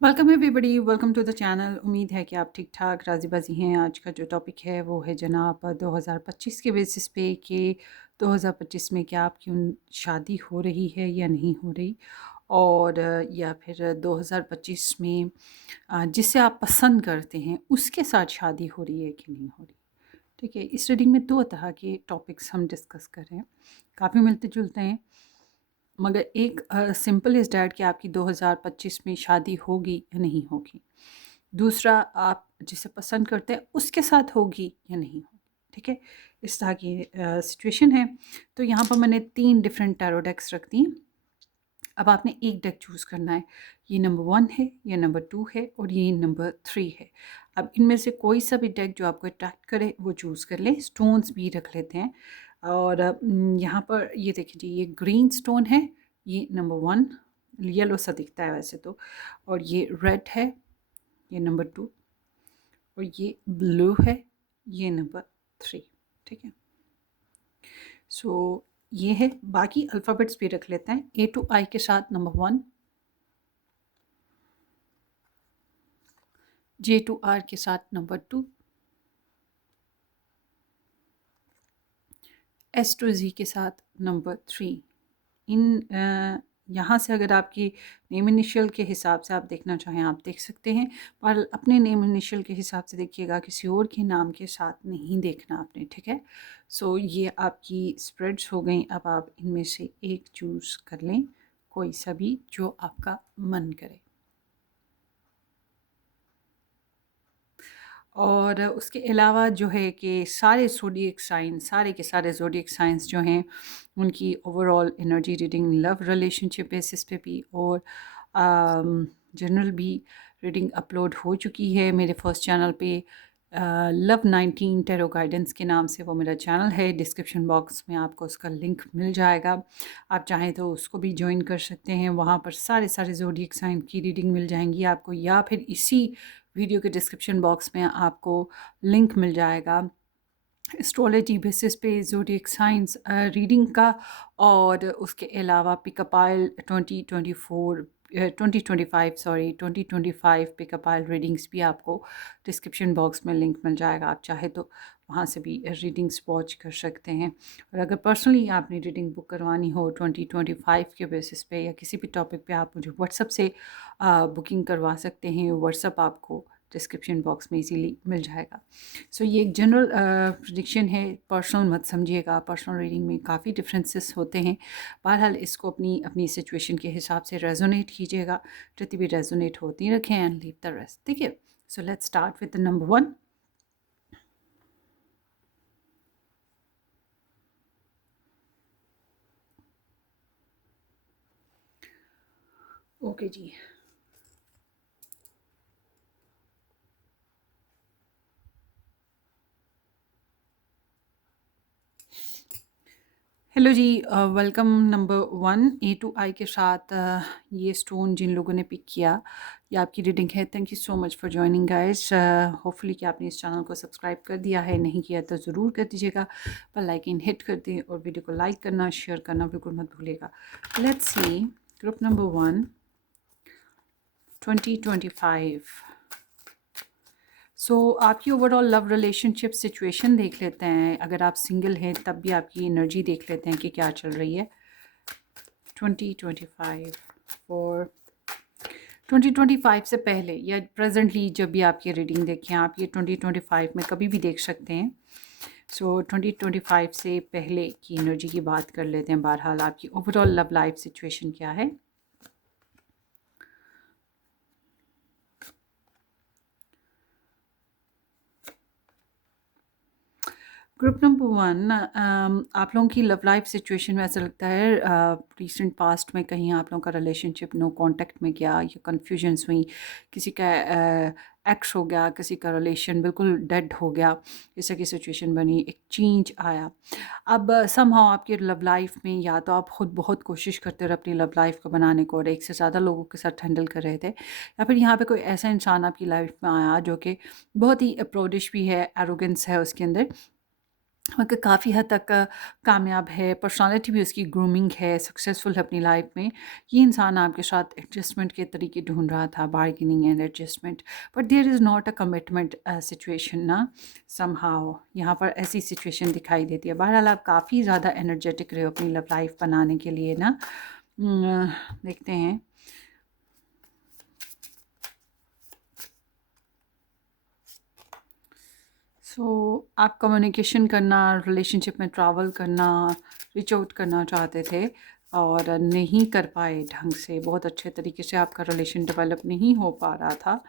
Welcome everybody, welcome to the channel. उम्मीद है कि आप ठीक ठाक राज़ी बाज़ी हैं। आज का जो टॉपिक है वो है जनाब 2025 के बेसिस पे कि 2025 में क्या आपकी शादी हो रही है या नहीं हो रही, और या फिर 2025 में जिसे आप पसंद करते हैं उसके साथ शादी हो रही है कि नहीं हो रही। ठीक है, इस रीडिंग में दो तरह के टॉपिक्स हम डिस्कस कर रहे हैं, काफ़ी मिलते जुलते हैं, मगर एक सिंपल इज़ डैट कि आपकी 2025 में शादी होगी या नहीं होगी। दूसरा, आप जिसे पसंद करते हैं उसके साथ होगी या नहीं होगी। ठीक है, इस तरह की सिचुएशन है। तो यहाँ पर मैंने 3 डिफरेंट टैरो डेक्स रख दी। अब आपने एक डेक चूज़ करना है। ये नंबर 1 है, ये नंबर 2 है और ये नंबर 3 है। अब इनमें से कोई सा भी डेक जो आपको अट्रैक्ट करे वो चूज़ कर लें। स्टोन्स भी रख लेते हैं। और यहाँ पर ये देखिए जी, ये ग्रीन स्टोन है, ये नंबर 1, येलो सा दिखता है वैसे तो, और ये रेड है, ये नंबर 2, और ये ब्लू है, ये नंबर 3। ठीक है, सो ये है। बाकी अल्फ़ाबेट्स भी रख लेते हैं। ए टू आई के साथ नंबर 1, जे टू आर के साथ नंबर 2, एस टू जी के साथ नंबर 3। इन यहाँ से अगर आपकी नेम इनिशियल के हिसाब से आप देखना चाहें आप देख सकते हैं, पर अपने नेम इनिशियल के हिसाब से देखिएगा, किसी और के नाम के साथ नहीं देखना आपने। ठीक है, सो ये आपकी स्प्रेड्स हो गई। अब आप इनमें से एक चूज़ कर लें, कोई सा भी जो आपका मन करे। और उसके अलावा जो है कि सारे ज़ोडिएक साइंस, सारे के सारे ज़ोडिएक साइंस जो हैं, उनकी overall energy reading love relationship basis पे भी और जनरल भी रीडिंग अपलोड हो चुकी है मेरे फर्स्ट चैनल पे। लव 19 टैरो गाइडेंस के नाम से वो मेरा चैनल है। डिस्क्रिप्शन बॉक्स में आपको उसका लिंक मिल जाएगा, आप चाहें तो उसको भी ज्वाइन कर सकते हैं। वहाँ पर सारे सारे ज़ोडिएक साइन की रीडिंग मिल जाएंगी आपको, या फिर इसी वीडियो के डिस्क्रिप्शन बॉक्स में आपको लिंक मिल जाएगा एस्ट्रोलॉजी बेसिस पे ज़ोडिएक साइंस रीडिंग का। और उसके अलावा पिकअप आइल 2025 पिकअप आइल रीडिंग्स भी आपको डिस्क्रिप्शन बॉक्स में लिंक मिल जाएगा। आप चाहे तो वहाँ से भी रीडिंग्स वॉच कर सकते हैं। और अगर पर्सनली आपने रीडिंग बुक करवानी हो 2025 के बेसिस पे या किसी भी टॉपिक पे, आप मुझे व्हाट्सअप से बुकिंग करवा सकते हैं। व्हाट्सअप आपको डिस्क्रिप्शन बॉक्स में इजीली मिल जाएगा। सो ये एक जनरल प्रेडिक्शन है, पर्सनल मत समझिएगा। पर्सनल रीडिंग में काफ़ी डिफरेंसेस होते हैं। बहरहाल इसको अपनी अपनी सिचुएशन के हिसाब से रेजोनेट कीजिएगा, जितनी भी रेजोनेट होती रखें एंड लीव द रेस्ट। ठीक है, so let's start with the number 1। Okay ji, hello ji, welcome number 1 A to I के साथ। ये स्टोन जिन लोगों ने पिक किया, ये आपकी रीडिंग है। Thank you so much for joining guys. Hopefully कि आपने इस चैनल को सब्सक्राइब कर दिया है, नहीं किया तो ज़रूर कर दीजिएगा। पर लाइक इन हिट कर दें और वीडियो को लाइक करना, शेयर करना बिल्कुल मत भूलिएगा। Let's see group number 1 2025। So आपकी ओवरऑल लव रिलेशनशिप सिचुएशन देख लेते हैं। अगर आप सिंगल हैं तब भी आपकी एनर्जी देख लेते हैं कि क्या चल रही है 2025 और 2025 से पहले या प्रेजेंटली। जब भी आप ये रीडिंग देखें, आप ये 2025 में कभी भी देख सकते हैं। सो 2025 से पहले की एनर्जी की बात कर लेते हैं। बहरहाल आपकी ओवरऑल लव लाइफ सिचुएशन क्या है। ग्रुप नंबर 1, आप लोगों की लव लाइफ सिचुएशन में ऐसा लगता है रिसेंट पास्ट में कहीं आप लोगों का रिलेशनशिप नो कांटेक्ट में गया या कन्फ्यूजन्स हुई, किसी का एक्स हो गया, किसी का रिलेशन बिल्कुल डेड हो गया, इस तरह की सिचुएशन बनी, एक चेंज आया। अब समहाउ आपकी लव लाइफ में या तो आप खुद बहुत कोशिश करते रहे अपनी लव लाइफ को बनाने को और एक से ज़्यादा लोगों के साथ हैंडल कर रहे थे, या फिर यहाँ पे कोई ऐसा इंसान आपकी लाइफ में आया जो कि बहुत ही अप्रोडिश भी है, एरोगेंस है उसके अंदर, मगर काफ़ी हद तक कामयाब है, पर्सनैलिटी भी उसकी ग्रूमिंग है, सक्सेसफुल है अपनी लाइफ में। ये इंसान आपके साथ एडजस्टमेंट के तरीके ढूँढ रहा था, bargaining and adjustment, but there is not a commitment situation ना, समहाउ यहाँ पर ऐसी सिचुएशन दिखाई देती है। बहरहाल आप काफ़ी ज़्यादा एनर्जेटिक रहे हो अपनी लव लाइफ बनाने के लिए ना। देखते हैं। सो आप कम्युनिकेशन करना, रिलेशनशिप में ट्रैवल करना, रीच आउट करना चाहते थे और नहीं कर पाए ढंग से, बहुत अच्छे तरीके से आपका रिलेशन डेवलप नहीं हो पा रहा था।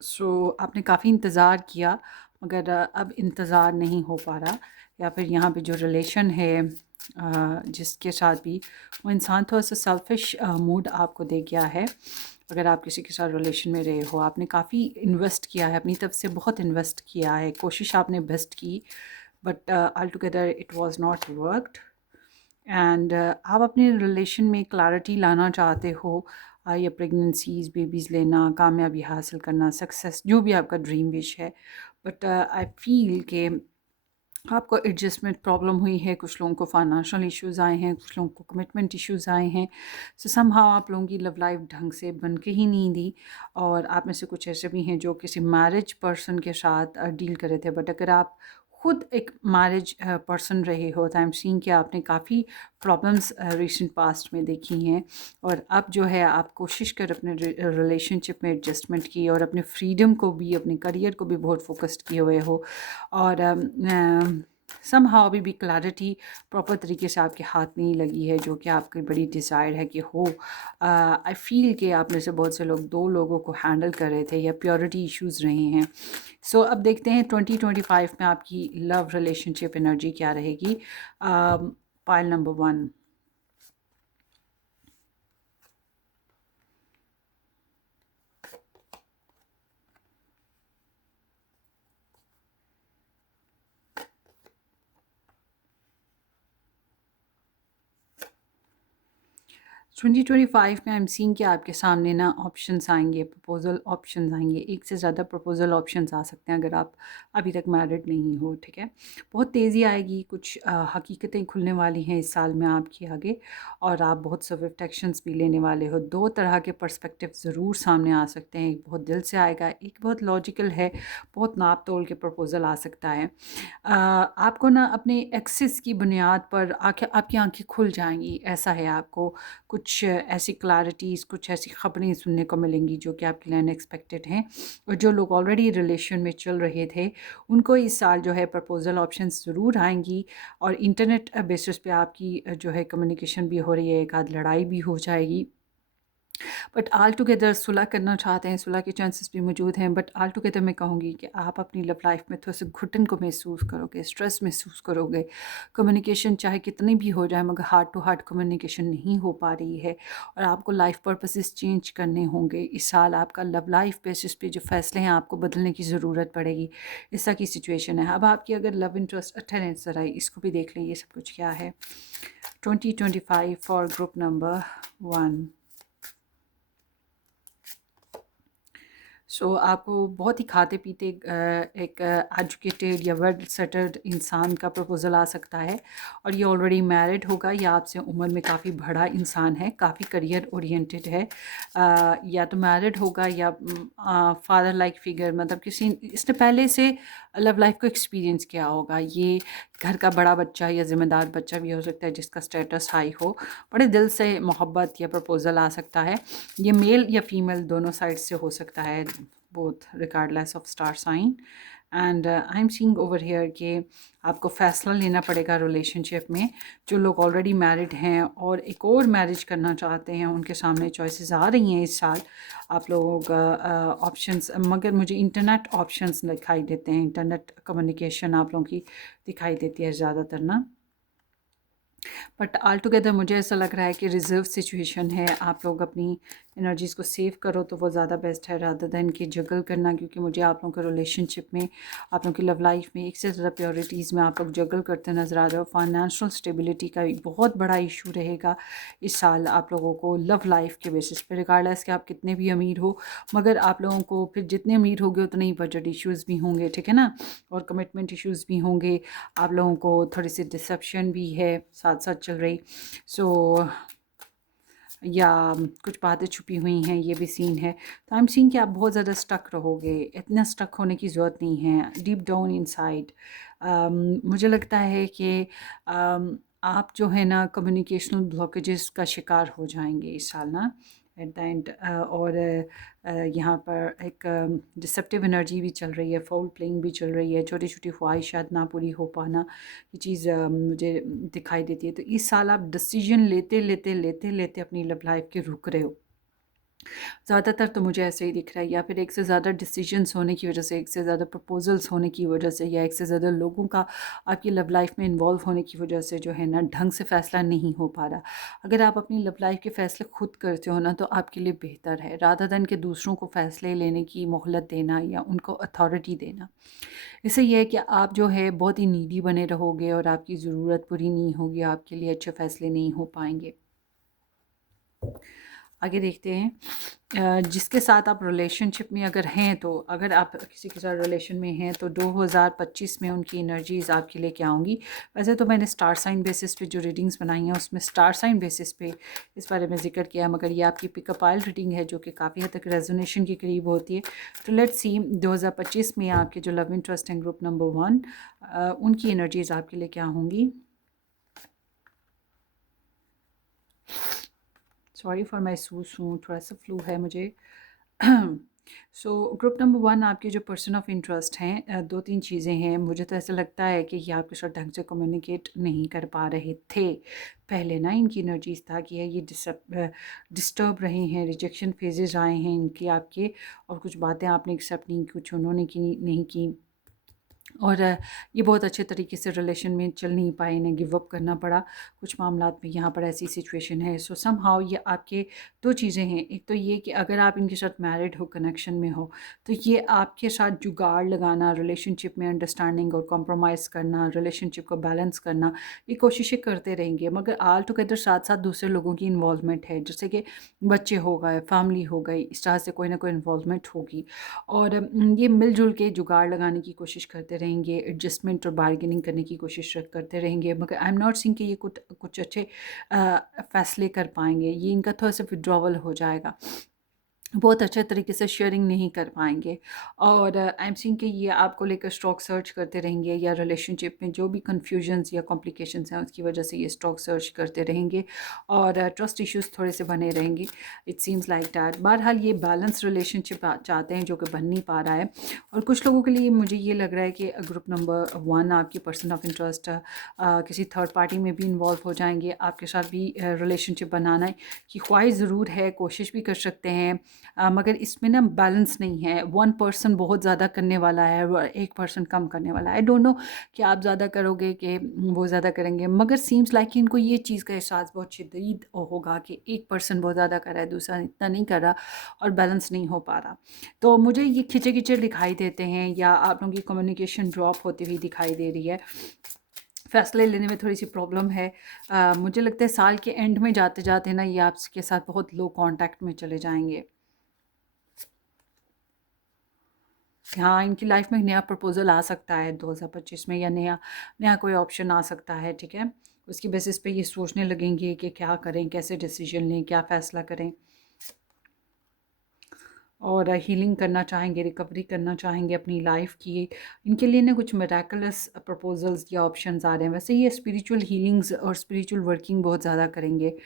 सो आपने काफ़ी इंतज़ार किया, मगर अब इंतज़ार नहीं हो पा रहा, या फिर यहाँ पे जो रिलेशन है जिसके साथ भी वो इंसान थोड़ा सा सेल्फिश मूड आपको दे गया है। अगर आप किसी के साथ रिलेशन में रहे हो, आपने काफ़ी इन्वेस्ट किया है, अपनी तरफ से बहुत इन्वेस्ट किया है, कोशिश आपने बेस्ट की, but all together it was not worked. And आप अपने रिलेशन में क्लैरिटी लाना चाहते हो, या प्रेगनेंसीज, बेबीज़ लेना, कामयाबी हासिल करना, सक्सेस, जो भी आपका ड्रीम विश है, बट आई फील कि आपको एडजस्टमेंट प्रॉब्लम हुई है, कुछ लोगों को फाइनेंशियल इश्यूज़ आए हैं, कुछ लोगों को कमिटमेंट इश्यूज़ आए हैं। सो समहाउ आप लोगों की लव लाइफ ढंग से बन के ही नहीं दी, और आप में से कुछ ऐसे भी हैं जो किसी मैरिज पर्सन के साथ डील कर रहे थे, बट अगर आप खुद एक मैरिज पर्सन रहे हो तो आई एम सीइंग कि आपने काफ़ी प्रॉब्लम्स रिसेंट पास्ट में देखी हैं, और अब जो है आप कोशिश कर अपने रिलेशनशिप में एडजस्टमेंट की, और अपने फ्रीडम को भी, अपने करियर को भी बहुत फोकस्ड किए हुए हो, और समहाउ अभी भी क्लैरिटी प्रॉपर तरीके से आपके हाथ नहीं लगी है, जो कि आपकी बड़ी डिज़ायर है कि हो। आई फील कि आप में से बहुत से लोग दो लोगों को हैंडल कर रहे थे, या प्योरिटी इश्यूज़ रहे हैं। सो अब देखते हैं 2025 में आपकी लव रिलेशनशिप एनर्जी क्या रहेगी। Pile number 1। 2025 में आई एम सीइंग कि आपके सामने ना ऑप्शंस आएंगे, प्रपोजल ऑप्शंस आएंगे, एक से ज़्यादा प्रपोजल ऑप्शंस आ सकते हैं अगर आप अभी तक मैरिड नहीं हो, ठीक है। बहुत तेज़ी आएगी, कुछ हकीकतें खुलने वाली हैं इस साल में आपके आगे, और आप बहुत सविफ्ट एक्शंस भी लेने वाले हो। दो तरह के पर्सपेक्टिव ज़रूर सामने आ सकते हैं, एक बहुत दिल से आएगा, एक बहुत लॉजिकल है, बहुत नाप तोल के प्रपोजल आ सकता है। आपको ना अपने एक्सेस की बुनियाद पर आँखें, आपकी आंखें खुल जाएंगी, ऐसा है। आपको कुछ ऐसी क्लैरिटीज़, कुछ ऐसी ख़बरें सुनने को मिलेंगी जो कि आपके लिए अनएक्सपेक्टेड हैं, और जो लोग ऑलरेडी रिलेशन में चल रहे थे उनको इस साल जो है प्रपोजल ऑप्शंस ज़रूर आएंगी, और इंटरनेट बेसिस पे आपकी जो है कम्युनिकेशन भी हो रही है, एक आध लड़ाई भी हो जाएगी, बट ऑल टुगेदर सुलह करना चाहते हैं, सुलह के चांसेस भी मौजूद हैं। बट ऑल टुगेदर मैं कहूँगी कि आप अपनी लव लाइफ में थोड़ा सा घुटन को महसूस करोगे, स्ट्रेस महसूस करोगे, कम्युनिकेशन चाहे कितनी भी हो जाए मगर हार्ट टू हार्ट कम्युनिकेशन नहीं हो पा रही है, और आपको लाइफ पर्पसेस चेंज करने होंगे इस साल। आपका लव लाइफ बेसिस पे जो फैसले हैं आपको बदलने की ज़रूरत पड़ेगी, इस तरह की सिचुएशन है। अब आपकी अगर लव इंटरेस्ट अच्छा नजर आए, इसको भी देख लें ये सब कुछ क्या है। 2025 फॉर ग्रुप नंबर 1। सो आपको बहुत ही खाते पीते एक एजुकेटेड या वेल सेटल्ड इंसान का प्रपोज़ल आ सकता है, और ये ऑलरेडी मैरिड होगा, या आपसे उम्र में काफ़ी बड़ा इंसान है, काफ़ी करियर ओरिएंटेड है, या तो मैरिड होगा या फादर लाइक फिगर, मतलब किसी इसने पहले से लव लाइफ को एक्सपीरियंस किया होगा। ये घर का बड़ा बच्चा या ज़िम्मेदार बच्चा भी हो सकता है जिसका स्टेटस हाई हो, बड़े दिल से मोहब्बत या प्रपोज़ल आ सकता है। ये मेल या फीमेल दोनों साइड से हो सकता है, both regardless of star sign. And I am seeing over here कि आपको फ़ैसला लेना पड़ेगा रिलेशनशिप में। जो लोग ऑलरेडी मैरिड हैं और एक और मैरिज करना चाहते हैं, उनके सामने चॉइसेस आ रही हैं इस साल। आप लोग ऑप्शंस, मगर मुझे इंटरनेट ऑप्शंस दिखाई देते हैं, इंटरनेट कम्युनिकेशन आप लोगों की दिखाई देती है ज़्यादातर ना। बट ऑल टुगेदर मुझे ऐसा लग रहा है कि रिज़र्व सिचुएशन है, आप लोग अपनी एनर्जीज़ को सेव करो तो वो ज़्यादा बेस्ट है रादर दैन कि जगल करना, क्योंकि मुझे आप लोगों के रिलेशनशिप में, आप लोगों की लव लाइफ में एक से ज़्यादा प्रायोरिटीज़ में आप लोग जगल करते नज़र आ रहे हो। फाइनेंशियल स्टेबिलिटी का एक बहुत बड़ा इशू रहेगा इस साल आप लोगों को लव लाइफ के बेसिस पे, रिगार्डलेस कि आप कितने भी अमीर हो, मगर आप लोगों को फिर जितने अमीर होगे उतने ही बजट इश्यूज़ भी होंगे, ठीक है ना, और कमिटमेंट इश्यूज़ भी होंगे। आप लोगों को थोड़ी सी डिसेप्शन भी है साथ साथ चल रही, सो या कुछ बातें छुपी हुई हैं, ये भी सीन है। तो आई एम सीइंग कि आप बहुत ज़्यादा स्टक रहोगे, इतना स्टक होने की ज़रूरत नहीं है। डीप डाउन इनसाइड मुझे लगता है कि आप जो है ना कम्युनिकेशनल ब्लॉकेजेस का शिकार हो जाएंगे इस साल ना एट द एंड। और यहाँ पर एक डिसेप्टिव एनर्जी भी चल रही है, फाउल प्लेइंग भी चल रही है, छोटी छोटी ख्वाहिशात ना पूरी हो पाना, ये चीज़ मुझे दिखाई देती है। तो इस साल आप डिसीजन लेते लेते लेते लेते अपनी लव लाइफ के रुक रहे हो ज़्यादातर, तो मुझे ऐसे ही दिख रहा है। या फिर एक से ज़्यादा डिसीजंस होने की वजह से, एक से ज़्यादा प्रपोजल्स होने की वजह से, या एक से ज़्यादा लोगों का आपकी लव लाइफ में इन्वॉल्व होने की वजह से जो है ना ढंग से फ़ैसला नहीं हो पा रहा। अगर आप अपनी लव लाइफ के फ़ैसले खुद करते हो ना तो आपके लिए बेहतर है, रादर दैन के दूसरों को फ़ैसले लेने की मोहलत देना या उनको अथॉरिटी देना। इससे ये है कि आप जो है बहुत ही नीडी बने रहोगे और आपकी ज़रूरत पूरी नहीं होगी, आपके लिए अच्छे फ़ैसले नहीं हो पाएंगे। आगे देखते हैं जिसके साथ आप रिलेशनशिप में अगर हैं, तो अगर आप किसी के साथ रिलेशन में हैं तो 2025 में उनकी एनर्जीज़ आपके लिए क्या होंगी। वैसे तो मैंने स्टार साइन बेसिस पे जो रीडिंग्स बनाई हैं उसमें स्टार साइन बेसिस पे इस बारे में जिक्र किया, मगर ये आपकी पिकअप आइल रीडिंग है जो कि काफ़ी हद तक रेजोनेशन के करीब होती है। तो लेट्स सी 2025 में आपके जो लव इंटरेस्ट हैं ग्रुप नंबर 1, उनकी एनर्जीज़ आपके लिए क्या होंगी। सॉरी फॉर माई सूँ, थोड़ा सा फ्लू है मुझे। सो ग्रुप नंबर 1 आपके जो पर्सन ऑफ इंटरेस्ट हैं, दो तीन चीज़ें हैं। मुझे तो ऐसा लगता है कि ये आपके साथ ढंग से कम्युनिकेट नहीं कर पा रहे थे पहले ना, इनकी एनर्जीज था कि ये डिस्टर्ब रहे हैं, रिजेक्शन फेजेस आए हैं इनके आपके, और कुछ बातें आपने एक्सेप्ट नहीं, कुछ उन्होंने की नहीं की, और ये बहुत अच्छे तरीके से रिलेशन में चल नहीं पाए, इन्हें गिव अप करना पड़ा कुछ मामलात में। यहाँ पर ऐसी सिचुएशन है। सो सम हाउ ये आपके दो चीज़ें हैं। एक तो ये कि अगर आप इनके साथ मैरिड हो, कनेक्शन में हो, तो ये आपके साथ जुगाड़ लगाना, रिलेशनशिप में अंडरस्टैंडिंग और कॉम्प्रोमाइज़ करना, रिलेशनशिप को बैलेंस करना, ये कोशिशें करते रहेंगे, मगर ऑल टुगेदर साथ साथ दूसरे लोगों की इन्वॉल्वमेंट है, जैसे कि बच्चे हो गए, फैमिली हो गई, इस तरह से कोई ना कोई इन्वॉल्वमेंट होगी। और ये मिलजुल के जुगाड़ लगाने की कोशिश करते रहेंगे, एडजस्टमेंट और बार्गेनिंग करने की कोशिश करते रहेंगे, मगर आई एम नॉट सीइंग कि ये कुछ कुछ अच्छे फैसले कर पाएंगे। ये इनका थोड़ा सा विड्रॉवल हो जाएगा, बहुत अच्छे तरीके से शेयरिंग नहीं कर पाएंगे। और आई एम सीइंग कि ये आपको लेकर स्टॉक सर्च करते रहेंगे, या रिलेशनशिप में जो भी कन्फ्यूजन्स या कॉम्प्लिकेशंस हैं उसकी वजह से ये स्टॉक सर्च करते रहेंगे, और ट्रस्ट इश्यूज थोड़े से बने रहेंगे। It seems like that. बहरहाल ये बैलेंस रिलेशनशिप चाहते हैं जो कि बन नहीं पा रहा है। और कुछ लोगों के लिए मुझे ये लग रहा है कि ग्रुप नंबर 1 आपकी पर्सन ऑफ इंटरेस्ट किसी थर्ड पार्टी में भी इन्वॉल्व हो जाएंगे, आपके साथ भी रिलेशनशिप बनाना की ख्वाहिश ज़रूर है, कोशिश भी कर सकते हैं, मगर इसमें ना बैलेंस नहीं है। वन पर्सन बहुत ज़्यादा करने वाला है और एक पर्सन कम करने वाला है। आई डोंट नो कि आप ज़्यादा करोगे कि वो ज़्यादा करेंगे, मगर सीम्स लाइक कि इनको ये चीज़ का एहसास बहुत शदीद होगा कि एक पर्सन बहुत ज़्यादा कर रहा है, दूसरा इतना नहीं कर रहा, और बैलेंस नहीं हो पा रहा। तो मुझे ये खिंचे खिंचे दिखाई देते हैं, या आप लोगों की कम्युनिकेशन ड्रॉप होती हुई दिखाई दे रही है, फ़ैसले लेने में थोड़ी सी प्रॉब्लम है। मुझे लगता है साल के एंड में जाते जाते ना ये आपके साथ बहुत लो कांटेक्ट में चले जाएंगे। हाँ, इनकी लाइफ में एक नया प्रपोज़ल आ सकता है 2025 में, या नया नया कोई ऑप्शन आ सकता है, ठीक है। उसकी बेसिस पे ये सोचने लगेंगे कि क्या करें, कैसे डिसीजन लें, क्या फ़ैसला करें, और हीलिंग करना चाहेंगे, रिकवरी करना चाहेंगे अपनी लाइफ की। इनके लिए ना कुछ मिरेकलस प्रपोजल्स या ऑप्शंस आ रहे हैं। वैसे ये स्पिरिचुअल हीलिंग्स और स्पिरिचुअल वर्किंग बहुत ज़्यादा करेंगे।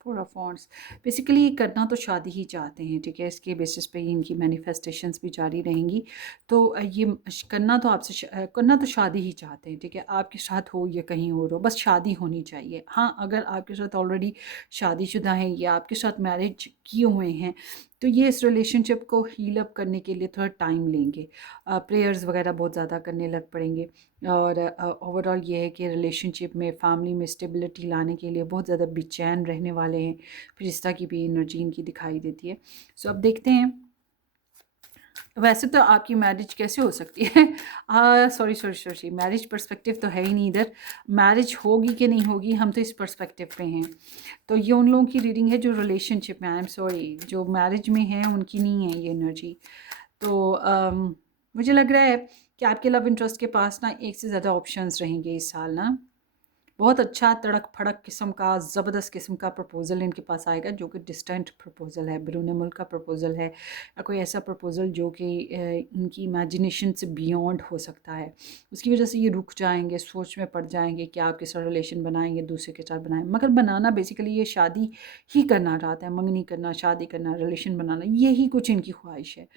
फोर ऑफ वॉन्ड्स बेसिकली ये करना तो शादी ही चाहते हैं, ठीक है। इसके बेसिस पे ही इनकी मैनिफेस्टेशंस भी जारी रहेंगी। तो ये करना तो आपसे करना तो शादी ही चाहते हैं, ठीक है। आपके साथ हो या कहीं और हो, बस शादी होनी चाहिए। हाँ, अगर आपके साथ ऑलरेडी शादीशुदा हैं या आपके साथ मैरिज किए हुए हैं तो ये इस रिलेशनशिप को हील अप करने के लिए थोड़ा टाइम लेंगे, प्रेयर्स वगैरह बहुत ज़्यादा करने लग पड़ेंगे। और ओवरऑल ये है कि रिलेशनशिप में फैमिली में स्टेबिलिटी लाने के लिए बहुत ज़्यादा बेचैन रहने वाले हैं। फिर इस तरह की भी एनर्जी इनकी दिखाई देती है। सो अब देखते हैं, वैसे तो आपकी मैरिज कैसे हो सकती है? Sorry sorry sorry, marriage perspective तो है ही नहीं इधर। मैरिज होगी कि नहीं होगी, हम तो इस पर्सपेक्टिव पे हैं। तो ये उन लोगों की रीडिंग है जो रिलेशनशिप में, आई एम सॉरी, जो मैरिज में है उनकी नहीं है ये एनर्जी। तो मुझे लग रहा है कि आपके लव इंटरेस्ट के पास ना एक से ज़्यादा ऑप्शंस रहेंगे इस साल ना। बहुत अच्छा तड़क फड़क किस्म का ज़बरदस्त किस्म का प्रपोज़ल इनके पास आएगा, जो कि डिस्टेंट प्रपोज़ल है, बैरून मुल्क का प्रपोज़ल है, या कोई ऐसा प्रपोज़ल जो कि इनकी इमेजिनेशन से बियॉन्ड हो सकता है। उसकी वजह से ये रुक जाएंगे, सोच में पड़ जाएंगे कि आप किस साथ रिलेशन बनाएंगे, दूसरे के साथ बनाएं। मगर बनाना बेसिकली ये शादी ही करना चाहते हैं, मंगनी करना, शादी करना, रिलेशन बनाना, यही कुछ इनकी ख्वाहिश है।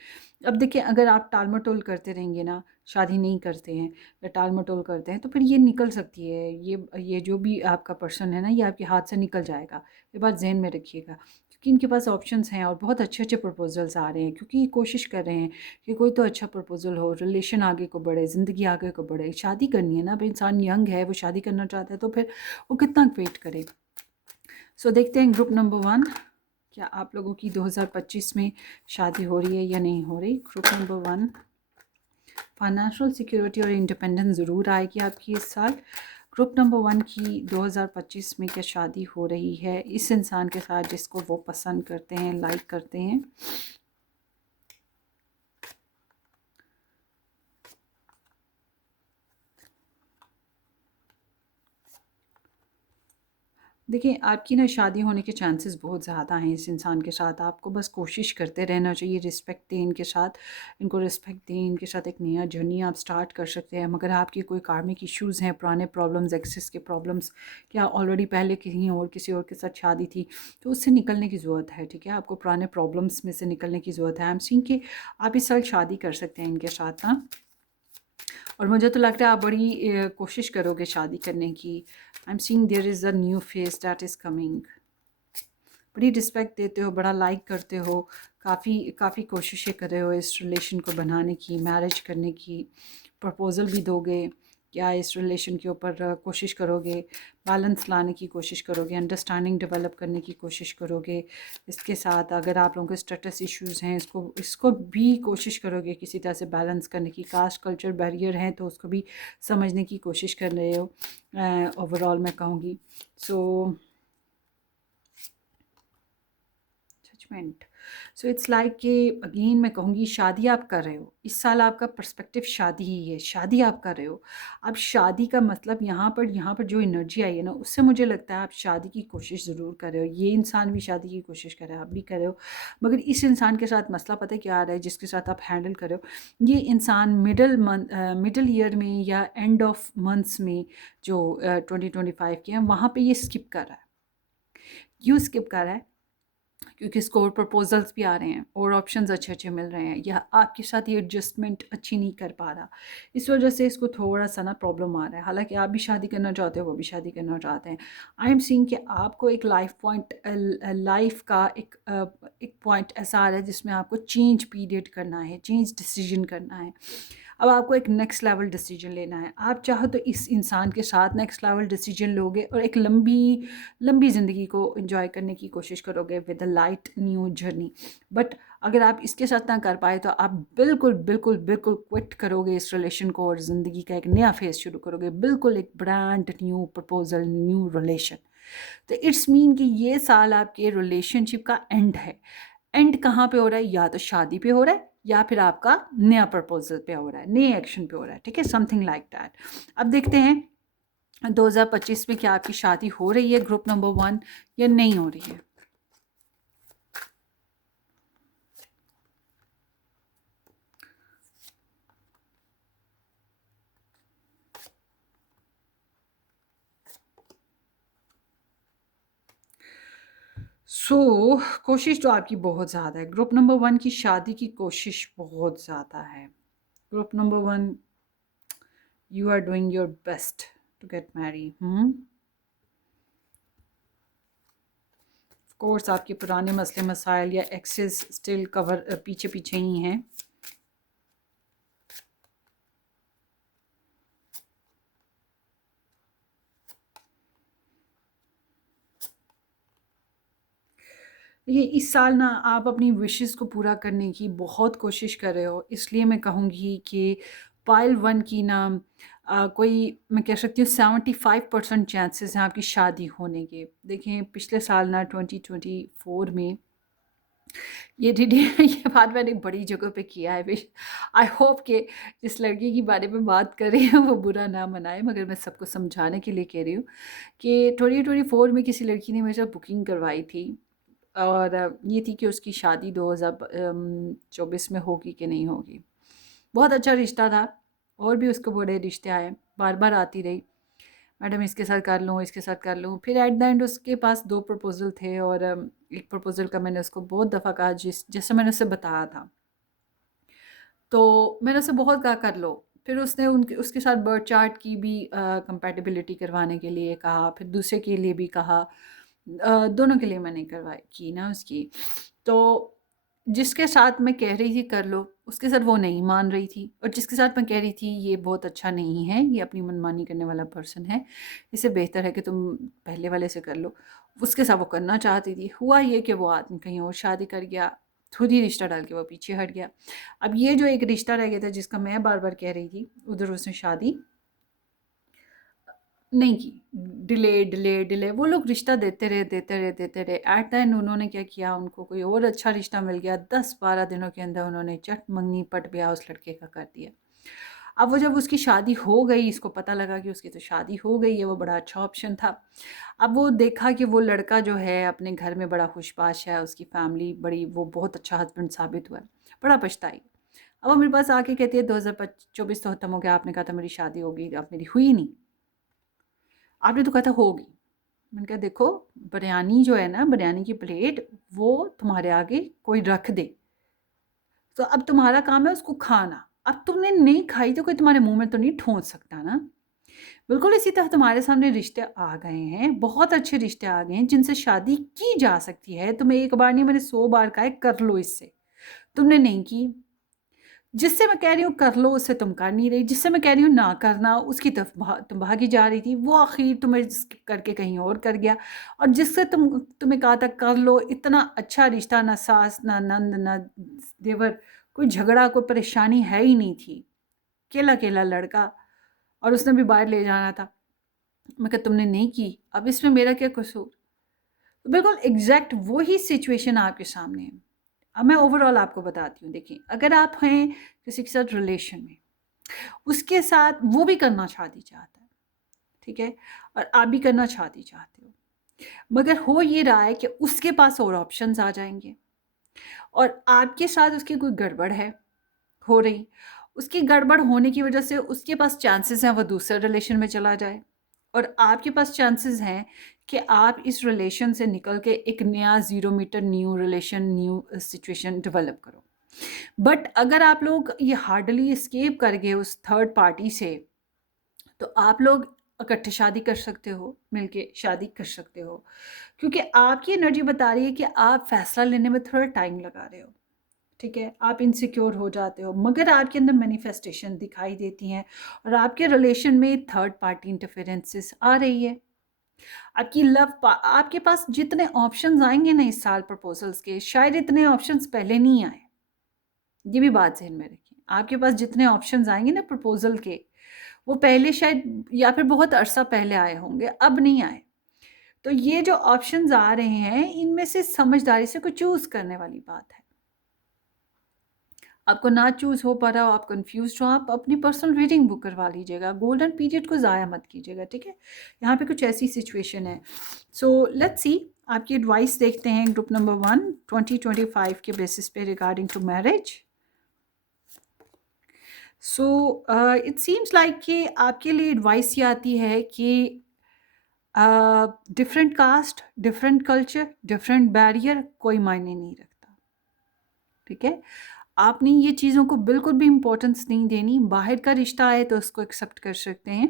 अब देखिए, अगर आप टाल मटोल करते रहेंगे ना, शादी नहीं करते हैं या टाल मटोल करते हैं, तो फिर ये निकल सकती है, ये जो भी आपका पर्सन है ना, ये आपके हाथ से निकल जाएगा। ये बात जहन में रखिएगा, क्योंकि इनके पास ऑप्शंस हैं और बहुत अच्छे अच्छे प्रपोजल्स आ रहे हैं, क्योंकि ये कोशिश कर रहे हैं कि कोई तो अच्छा प्रपोजल हो, रिलेशन आगे को बढ़े, ज़िंदगी आगे को बढ़े। शादी करनी है ना, अब इंसान यंग है, वो शादी करना चाहता है, तो फिर वो कितना वेट करे। सो देखते हैं ग्रुप नंबर 1, क्या आप लोगों की 2025 में शादी हो रही है या नहीं हो रही। ग्रुप नंबर 1, फाइनेंशियल सिक्योरिटी और इंडिपेंडेंस ज़रूर आएगी आपकी इस साल। ग्रुप नंबर 1 की 2025 में क्या शादी हो रही है इस इंसान के साथ जिसको वो पसंद करते हैं, लाइक करते हैं। देखिए, आपकी ना शादी होने के चांसेस बहुत ज़्यादा हैं इस इंसान के साथ। आपको बस कोशिश करते रहना चाहिए, रिस्पेक्ट दें इनके साथ, इनको रिस्पेक्ट दें, इनके साथ एक नया जर्नी आप स्टार्ट कर सकते हैं। मगर आपके कोई कार्मिक इश्यूज़ हैं, पुराने प्रॉब्लम्स, एक्सेस के प्रॉब्लम्स, क्या ऑलरेडी पहले कहीं और किसी और के साथ शादी थी, तो उससे निकलने की ज़रूरत है, ठीक है? आपको पुराने प्रॉब्लम्स में से निकलने की ज़रूरत है। आई एम सीइंग कि आप इस साल शादी कर सकते हैं इनके साथ ना। और मुझे तो लगता है आप बड़ी कोशिश करोगे शादी करने की। I am seeing there is a new face that is coming. बड़ी रिस्पेक्ट देते हो, बड़ा लाइक करते हो, काफ़ी काफ़ी कोशिशें कर रहे हो इस रिलेशन को बनाने की, मैरिज करने की। प्रपोज़ल भी दोगे क्या इस रिलेशन के ऊपर, कोशिश करोगे, बैलेंस लाने की कोशिश करोगे, अंडरस्टैंडिंग डेवलप करने की कोशिश करोगे। इसके साथ अगर आप लोगों के स्टेटस इश्यूज़ हैं, इसको इसको भी कोशिश करोगे किसी तरह से बैलेंस करने की। कास्ट कल्चर बैरियर हैं तो उसको भी समझने की कोशिश कर रहे हो, ओवरऑल मैं कहूँगी। सो जजमेंट, सो इट्स लाइक कि अगेन मैं कहूँगी शादी आप कर रहे हो इस साल, आपका पर्सपेक्टिव शादी ही है, शादी आप कर रहे हो। अब शादी का मतलब यहाँ पर जो एनर्जी आई है ना, उससे मुझे लगता है आप शादी की कोशिश ज़रूर कर रहे हो। ये इंसान भी शादी की कोशिश कर रहा है, आप भी कर रहे हो। मगर इस इंसान के साथ मसला पता है क्या आ रहा है, जिसके साथ आप हैंडल कर रहे हो, ये इंसान मिडल ईयर में या एंड ऑफ मंथ्स में जो 2025 के हैं, वहाँ पर ये स्किप कर रहा है। क्यों स्किप कर रहा है? क्योंकि इसको और प्रपोजल्स भी आ रहे हैं और ऑप्शंस अच्छे अच्छे मिल रहे हैं, या आपके साथ ये एडजस्टमेंट अच्छी नहीं कर पा रहा, इस वजह से इसको थोड़ा सा ना प्रॉब्लम आ रहा है। हालांकि आप भी शादी करना चाहते हो, वो भी शादी करना चाहते हैं। आई एम सीइंग कि आपको एक लाइफ का एक पॉइंट ऐसा आ रहा है जिसमें आपको चेंज पीरियड करना है, चेंज डिसीजन करना है। अब आपको एक नेक्स्ट लेवल डिसीजन लेना है। आप चाहो तो इस इंसान के साथ नेक्स्ट लेवल डिसीजन लोगे और एक लंबी लंबी ज़िंदगी को एंजॉय करने की कोशिश करोगे with a light new journey. But अगर आप इसके साथ ना कर पाए तो आप बिल्कुल बिल्कुल बिल्कुल क्विट करोगे इस रिलेशन को और ज़िंदगी का एक नया फेज शुरू करोगे, बिल्कुल एक brand new proposal, new relation. तो इट्स मीन कि ये साल आपके रिलेशनशिप का एंड है। एंड कहाँ पे हो रहा है? या तो शादी पे हो रहा है, या फिर आपका नया प्रपोजल पे हो रहा है, नए एक्शन पे हो रहा है, ठीक है, समथिंग लाइक दैट। अब देखते हैं 2025 में क्या आपकी शादी हो रही है ग्रुप नंबर 1 या नहीं हो रही है। कोशिश तो आपकी बहुत ज़्यादा है, ग्रुप नंबर 1 की शादी की कोशिश बहुत ज़्यादा है। Group number 1, you are doing your best to get marry. Course आपके पुराने मसले मसाइल या एक्सेस स्टिल कवर पीछे पीछे ही हैं। ये इस साल ना आप अपनी विशेस को पूरा करने की बहुत कोशिश कर रहे हो, इसलिए मैं कहूँगी कि पाइल वन की ना कोई मैं कह सकती हूँ 75% चांसेस हैं आपकी शादी होने के। देखें पिछले साल ना 2024 में ये ये बात मैंने बड़ी जगह पे किया है। विश आई होप कि जिस लड़की के बारे में बात कर रही हूँ वो बुरा ना मनाए, मगर मैं सबको समझाने के लिए कह रही हूँ कि 2024 में किसी लड़की ने मेरे साथ बुकिंग करवाई थी और ये थी कि उसकी शादी 2024 में होगी कि नहीं होगी। बहुत अच्छा रिश्ता था और भी उसको बड़े रिश्ते आए, बार बार आती रही मैडम इसके साथ कर लूँ इसके साथ कर लूँ। फिर एट द एंड उसके पास 2 प्रपोज़ल थे और एक प्रपोज़ल का मैंने उसको बहुत दफ़ा कहा, जैसे मैंने उसे बताया था, तो मैंने उसे बहुत कहा कर लो। फिर उसने उनके उसके साथ बर्थ चार्ट की भी कंपैटिबिलिटी करवाने के लिए कहा, फिर दूसरे के लिए भी कहा। दोनों के लिए मैंने करवाई की ना उसकी। तो जिसके साथ मैं कह रही थी कर लो, उसके साथ वो नहीं मान रही थी, और जिसके साथ मैं कह रही थी ये बहुत अच्छा नहीं है, ये अपनी मनमानी करने वाला पर्सन है, इससे बेहतर है कि तुम पहले वाले से कर लो, उसके साथ वो करना चाहती थी। हुआ ये कि वो आदमी कहीं और शादी कर गया, खुद ही रिश्ता डाल के वो पीछे हट गया। अब ये जो एक रिश्ता रह गया था जिसका मैं बार बार कह रही थी, उधर उसने शादी नहीं की। डिले डिले डिले वो लोग रिश्ता देते रहे देते रहे देते रहे। एट द एंड उन्होंने क्या किया, उनको कोई और अच्छा रिश्ता मिल गया, 10-12 दिनों के अंदर उन्होंने चट मंगनी पट ब्याह उस लड़के का कर दिया। अब वो जब उसकी शादी हो गई, इसको पता लगा कि उसकी तो शादी हो गई है, वो बड़ा अच्छा ऑप्शन था। अब वो देखा कि वो लड़का जो है अपने घर में बड़ा खुशबाश है, उसकी फैमिली बड़ी, वो बहुत अच्छा हस्बैंड साबित हुआ है, बड़ा पछताई। अब वो मेरे पास आके कहती है 2024 तो ख़त्म हो गया, आपने कहा था मेरी शादी होगी, अब मेरी हुई नहीं, आपने तो कहा था होगी। मैंने कहा देखो, बिरयानी जो है ना, बिरयानी की प्लेट वो तुम्हारे आगे कोई रख दे, तो अब तुम्हारा काम है उसको खाना। अब तुमने नहीं खाई तो कोई तुम्हारे मुंह में तो नहीं ठोंस सकता ना। बिल्कुल इसी तरह तुम्हारे सामने रिश्ते आ गए हैं, बहुत अच्छे रिश्ते आ गए हैं जिनसे शादी की जा सकती है। तुम्हें एक बार नहीं, मैंने 100 बार कहा है कर लो इससे, तुमने नहीं की। जिससे मैं कह रही हूँ कर लो, उससे तुम कर नहीं रही। जिससे मैं कह रही हूँ ना करना, उसकी तरफ तुम भागी जा रही थी, वो आखिर तुम्हें करके कहीं और कर गया। और जिससे तुम्हें कहा था कर लो, इतना अच्छा रिश्ता, ना सास ना नंद ना देवर, कोई झगड़ा कोई परेशानी है ही नहीं थी, अकेला अकेला लड़का, और उसने भी बाहर ले जाना था। मैं कहा तुमने नहीं की, अब इसमें मेरा क्या कसूर। तो बिल्कुल एग्जैक्ट वही सिचुएशन आपके सामने है। अब मैं ओवरऑल आपको बताती हूँ। देखिए, अगर आप हैं किसी के साथ रिलेशन में, उसके साथ वो भी करना शादी चाहता है, ठीक है, और आप भी करना शादी चाहते हो, मगर हो ये रहा है कि उसके पास और ऑप्शंस आ जाएंगे, और आपके साथ उसकी कोई गड़बड़ है हो रही, उसकी गड़बड़ होने की वजह से उसके पास चांसेस हैं वो दूसरे रिलेशन में चला जाए, और आपके पास चांसेस हैं कि आप इस रिलेशन से निकल के एक नया 0 meter new relation, new situation develop करो। बट अगर आप लोग ये हार्डली एस्केप कर गए उस थर्ड पार्टी से, तो आप लोग इकट्ठे शादी कर सकते हो, मिलके शादी कर सकते हो, क्योंकि आपकी एनर्जी बता रही है कि आप फैसला लेने में थोड़ा टाइम लगा रहे हो, ठीक है, आप इनसिक्योर हो जाते हो, मगर आपके अंदर मैनिफेस्टेशन दिखाई देती हैं, और आपके रिलेशन में थर्ड पार्टी इंटरफेरेंसेस आ रही है। आपकी आपके पास जितने ऑप्शंस आएंगे ना इस साल प्रपोजल्स के, शायद इतने ऑप्शंस पहले नहीं आए। ये भी बात ज़हन में रखिए, आपके पास जितने ऑप्शंस आएंगे ना प्रपोजल के, वो पहले शायद या फिर बहुत अरसा पहले आए होंगे, अब नहीं आए। तो ये जो ऑप्शंस आ रहे हैं, इनमें से समझदारी से कुछ चूज़ करने वाली बात है। आपको ना चूज़ हो पा रहा हो, आप कंफ्यूज हो, आप अपनी पर्सनल रीडिंग बुक करवा लीजिएगा, गोल्डन पीरियड को ज़ाया मत कीजिएगा, ठीक है। यहाँ पे कुछ ऐसी सिचुएशन है। सो लेट्स सी, आपकी एडवाइस देखते हैं ग्रुप नंबर 1 2025 के बेसिस पे regarding to marriage. So it seems like कि आपके लिए एडवाइस ये आती है कि different caste, different culture, different barrier कोई मायने नहीं रखता, ठीक है। आपने ये चीज़ों को बिल्कुल भी इम्पोर्टेंस नहीं देनी। बाहर का रिश्ता आए तो उसको एक्सेप्ट कर सकते हैं,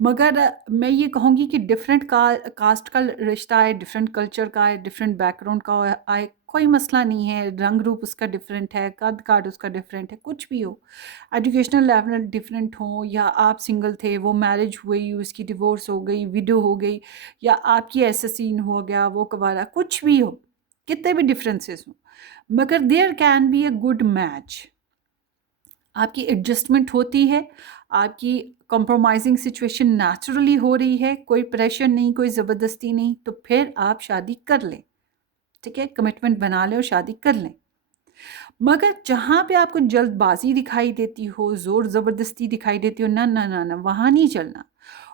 मगर मैं ये कहूँगी कि डिफरेंट कास्ट का रिश्ता है, डिफरेंट कल्चर का है, डिफरेंट बैकग्राउंड का आए, कोई मसला नहीं है, रंग रूप उसका डिफरेंट है, कद काठ उसका डिफरेंट है, कुछ भी हो, एजुकेशनल लेवल डिफरेंट हो, या आप सिंगल थे, वो मैरिज हुई, उसकी डिवोर्स हो गई, विडो हो गई, या आपकी ऐसा सीन हो गया, वो कबारा, कुछ भी हो, कितने भी डिफरेंसेस हो, मगर there can be a good match. आपकी एडजस्टमेंट होती है, आपकी कॉम्प्रोमाइजिंग सिचुएशन नेचुरली हो रही है, कोई प्रेशर नहीं, कोई ज़बरदस्ती नहीं, तो फिर आप शादी कर लें, ठीक है, कमिटमेंट बना लें और शादी कर लें। मगर जहाँ पे आपको जल्दबाजी दिखाई देती हो, ज़ोर ज़बरदस्ती दिखाई देती हो, ना ना ना ना, वहाँ नहीं चलना।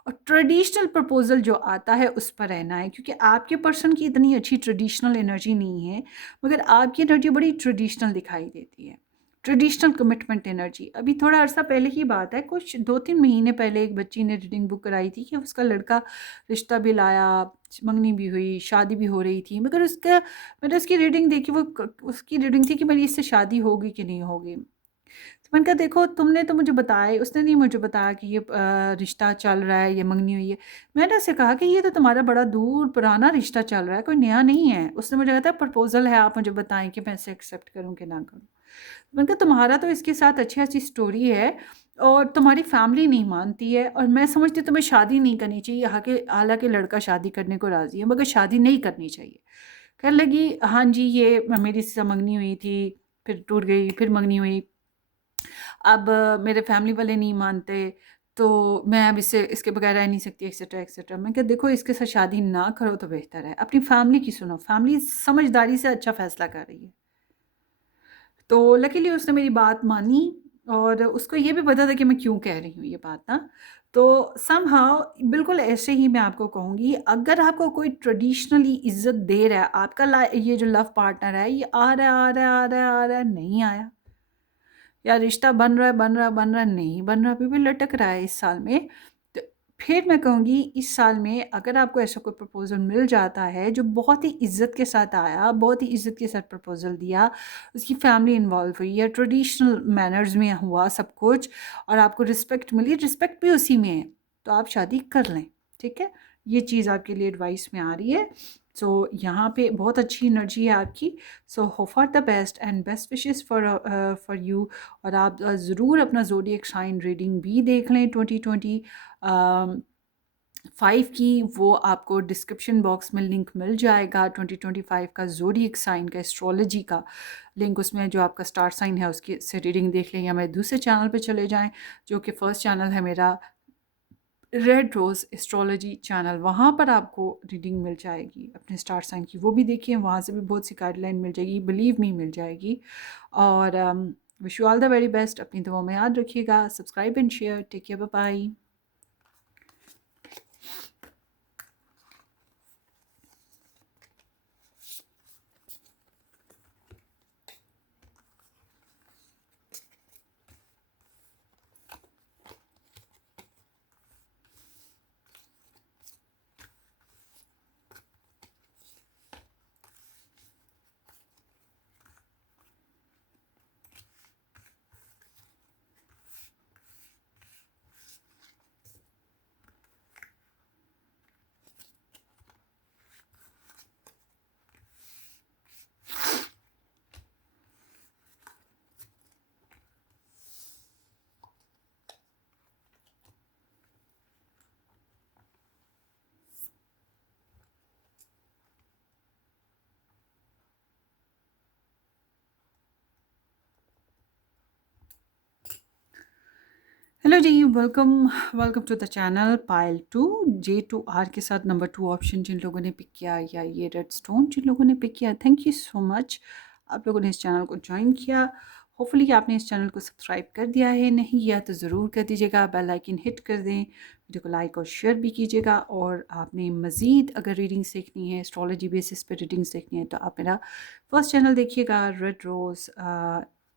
और ट्रेडिशनल प्रपोजल जो आता है उस पर रहना है, क्योंकि आपके पर्सन की इतनी अच्छी ट्रेडिशनल एनर्जी नहीं है, मगर आपकी एनर्जी बड़ी ट्रेडिशनल दिखाई देती है, ट्रेडिशनल कमिटमेंट एनर्जी। अभी थोड़ा अर्सा पहले की बात है, कुछ 2-3 महीने पहले एक बच्ची ने रीडिंग बुक कराई थी कि उसका लड़का रिश्ता भी लाया, मंगनी भी हुई, शादी भी हो रही थी, मगर उसका, मैंने उसकी रीडिंग देखी, वो उसकी रीडिंग थी कि मेरी इससे शादी होगी कि नहीं होगी। तो मैंने कहा देखो, तुमने तो मुझे बताया, उसने नहीं मुझे बताया कि ये रिश्ता चल रहा है, ये मंगनी हुई है। मैंने उससे कहा कि ये तो तुम्हारा बड़ा दूर पुराना रिश्ता चल रहा है, कोई नया नहीं है। उसने मुझे कहा था प्रपोजल है, आप मुझे बताएं कि मैं इसे एक्सेप्ट करूँ कि ना करूँ। मैंने कहा तुम्हारा तो इसके साथ अच्छी अच्छी स्टोरी है, और तुम्हारी फैमिली नहीं मानती है, और मैं समझती हूँ तुम्हें शादी नहीं करनी चाहिए, यहाँ के हालांकि लड़का शादी करने को राज़ी है, मगर शादी नहीं करनी चाहिए। कहने लगी हाँ जी, ये मेरी इससे मंगनी हुई थी, फिर टूट गई, फिर मंगनी हुई, अब मेरे फैमिली वाले नहीं मानते, तो मैं अब इससे इसके बगैर रह नहीं सकती, एक्सेट्रा एक्सेट्रा। मैं क्या, देखो इसके साथ शादी ना करो तो बेहतर है, अपनी फैमिली की सुनो, फैमिली समझदारी से अच्छा फैसला कर रही है। तो लकीली उसने मेरी बात मानी, और उसको ये भी पता था कि मैं क्यों कह रही हूँ ये बात ना। तो समहाउ बिल्कुल ऐसे ही मैं आपको कहूँगी, अगर आपको कोई ट्रेडिशनली इज्जत दे रहा है, आपका ये जो लव पार्टनर है, ये आ रहा है आ रहा है आ रहा है आ रहा है, नहीं आया, या रिश्ता बन रहा है बन रहा है बन रहा है, नहीं बन रहा, अभी भी लटक रहा है इस साल में, तो फिर मैं कहूँगी इस साल में अगर आपको ऐसा कोई प्रपोज़ल मिल जाता है जो बहुत ही इज़्ज़त के साथ आया, बहुत ही इज़्ज़त के साथ प्रपोज़ल दिया, उसकी फैमिली इन्वॉल्व हुई, या ट्रेडिशनल मैनर्स में हुआ सब कुछ, और आपको रिस्पेक्ट मिली, रिस्पेक्ट भी उसी में है, तो आप शादी कर लें, ठीक है। ये चीज़ आपके लिए एडवाइस में आ रही है। सो यहाँ पे बहुत अच्छी एनर्जी है आपकी। So hope for the best and best wishes for you. और आप ज़रूर अपना ज़ोडिएक साइन रीडिंग भी देख लें 2025 की, वो आपको डिस्क्रिप्शन बॉक्स में लिंक मिल जाएगा। 2025 का ज़ोडिएक साइन का, एस्ट्रोलॉजी का लिंक, उसमें जो आपका स्टार साइन है उसकी से रीडिंग देख लें, या मेरे दूसरे चैनल पे चले जाएं जो कि फर्स्ट चैनल है मेरा, रेड रोज़ एस्ट्रोलॉजी चैनल, वहाँ पर आपको रीडिंग मिल जाएगी अपने स्टार साइन की, वो भी देखिए, वहाँ से भी बहुत सी गाइडलाइन मिल जाएगी, बिलीव मी मिल जाएगी। और wish you all the very best, अपनी दुआ में याद रखिएगा, subscribe and share, take care, bye bye. Hello ji, welcome welcome to the channel. Payal 2 J2R के साथ नंबर 2 ऑप्शन जिन लोगों ने पिक किया, या ये रेड स्टोन जिन लोगों ने पिक किया, थैंक यू सो मच। आप लोगों ने इस चैनल को ज्वाइन किया, होपफुली आपने इस चैनल को सब्सक्राइब कर दिया है, नहीं किया तो ज़रूर कर दीजिएगा, बेल आइकन हिट कर दें, वीडियो को लाइक और शेयर भी कीजिएगा। और आपने मज़ीद अगर रीडिंग्स देखनी है, एस्ट्रोलॉजी बेसिस पे रीडिंग्स देखनी है, तो आप मेरा फर्स्ट चैनल देखिएगा, red rose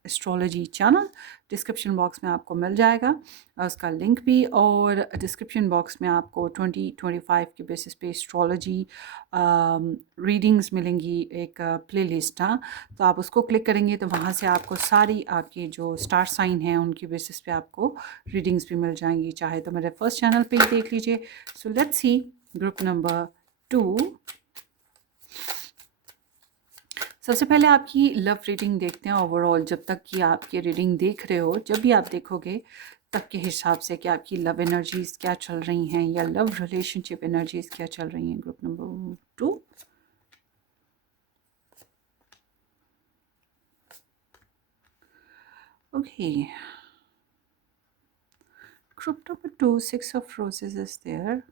astrology channel, description box में आपको मिल जाएगा उसका लिंक भी, और डिस्क्रिप्शन बॉक्स में आपको 2025 के बेसिस पे एस्ट्रोलॉजी रीडिंग्स मिलेंगी, एक प्लेलिस्ट। हाँ, तो आप उसको क्लिक करेंगे तो वहाँ से आपको सारी आपकी जो स्टार साइन हैं उनकी बेसिस पे आपको रीडिंग्स भी मिल जाएंगी। चाहे तो मेरे फर्स्ट चैनल पे ही देख लीजिए। So let's see group number 2। सबसे पहले आपकी लव रीडिंग देखते हैं ओवरऑल। जब तक कि आप ये रीडिंग देख रहे हो, जब भी आप देखोगे तब के हिसाब से कि आपकी लव एनर्जीज क्या चल रही हैं या लव रिलेशनशिप एनर्जीज क्या चल रही हैं। Group number 2। Okay, group number 2, 6 of roses is there,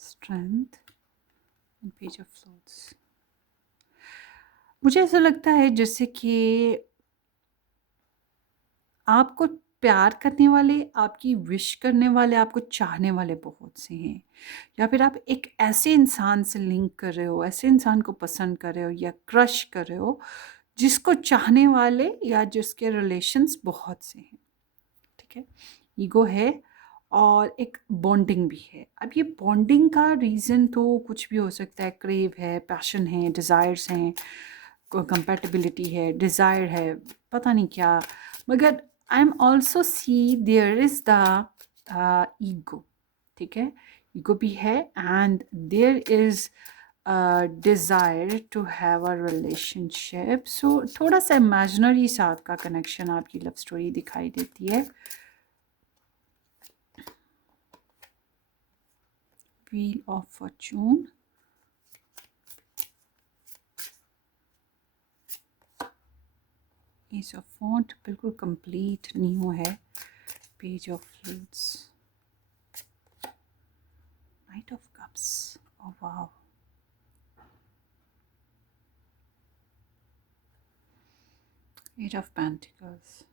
strength and page of swords। मुझे ऐसा लगता है जैसे कि आपको प्यार करने वाले, आपकी विश करने वाले, आपको चाहने वाले बहुत से हैं, या फिर आप एक ऐसे इंसान से लिंक कर रहे हो, ऐसे इंसान को पसंद कर रहे हो या क्रश कर रहे हो जिसको चाहने वाले या जिसके रिलेशंस बहुत से हैं। ठीक है, ईगो है और एक बॉन्डिंग भी है। अब ये बॉन्डिंग का रीज़न तो कुछ भी हो सकता है, क्रेव है, पैशन है, डिज़ायर्स हैं, कंपैटिबिलिटी है, डिज़ायर है, पता नहीं क्या, मगर I am also see there is the ego. ठीक है, ईगो भी है and there is desire to have a relationship. So थोड़ा सा इमेजिनरी सा आपका कनेक्शन, आपकी लव स्टोरी दिखाई देती है। Wheel of fortune, ace of font बिल्कुल कंप्लीट न्यू है, page of flutes, knight of cups, oh wow, eight of pentacles.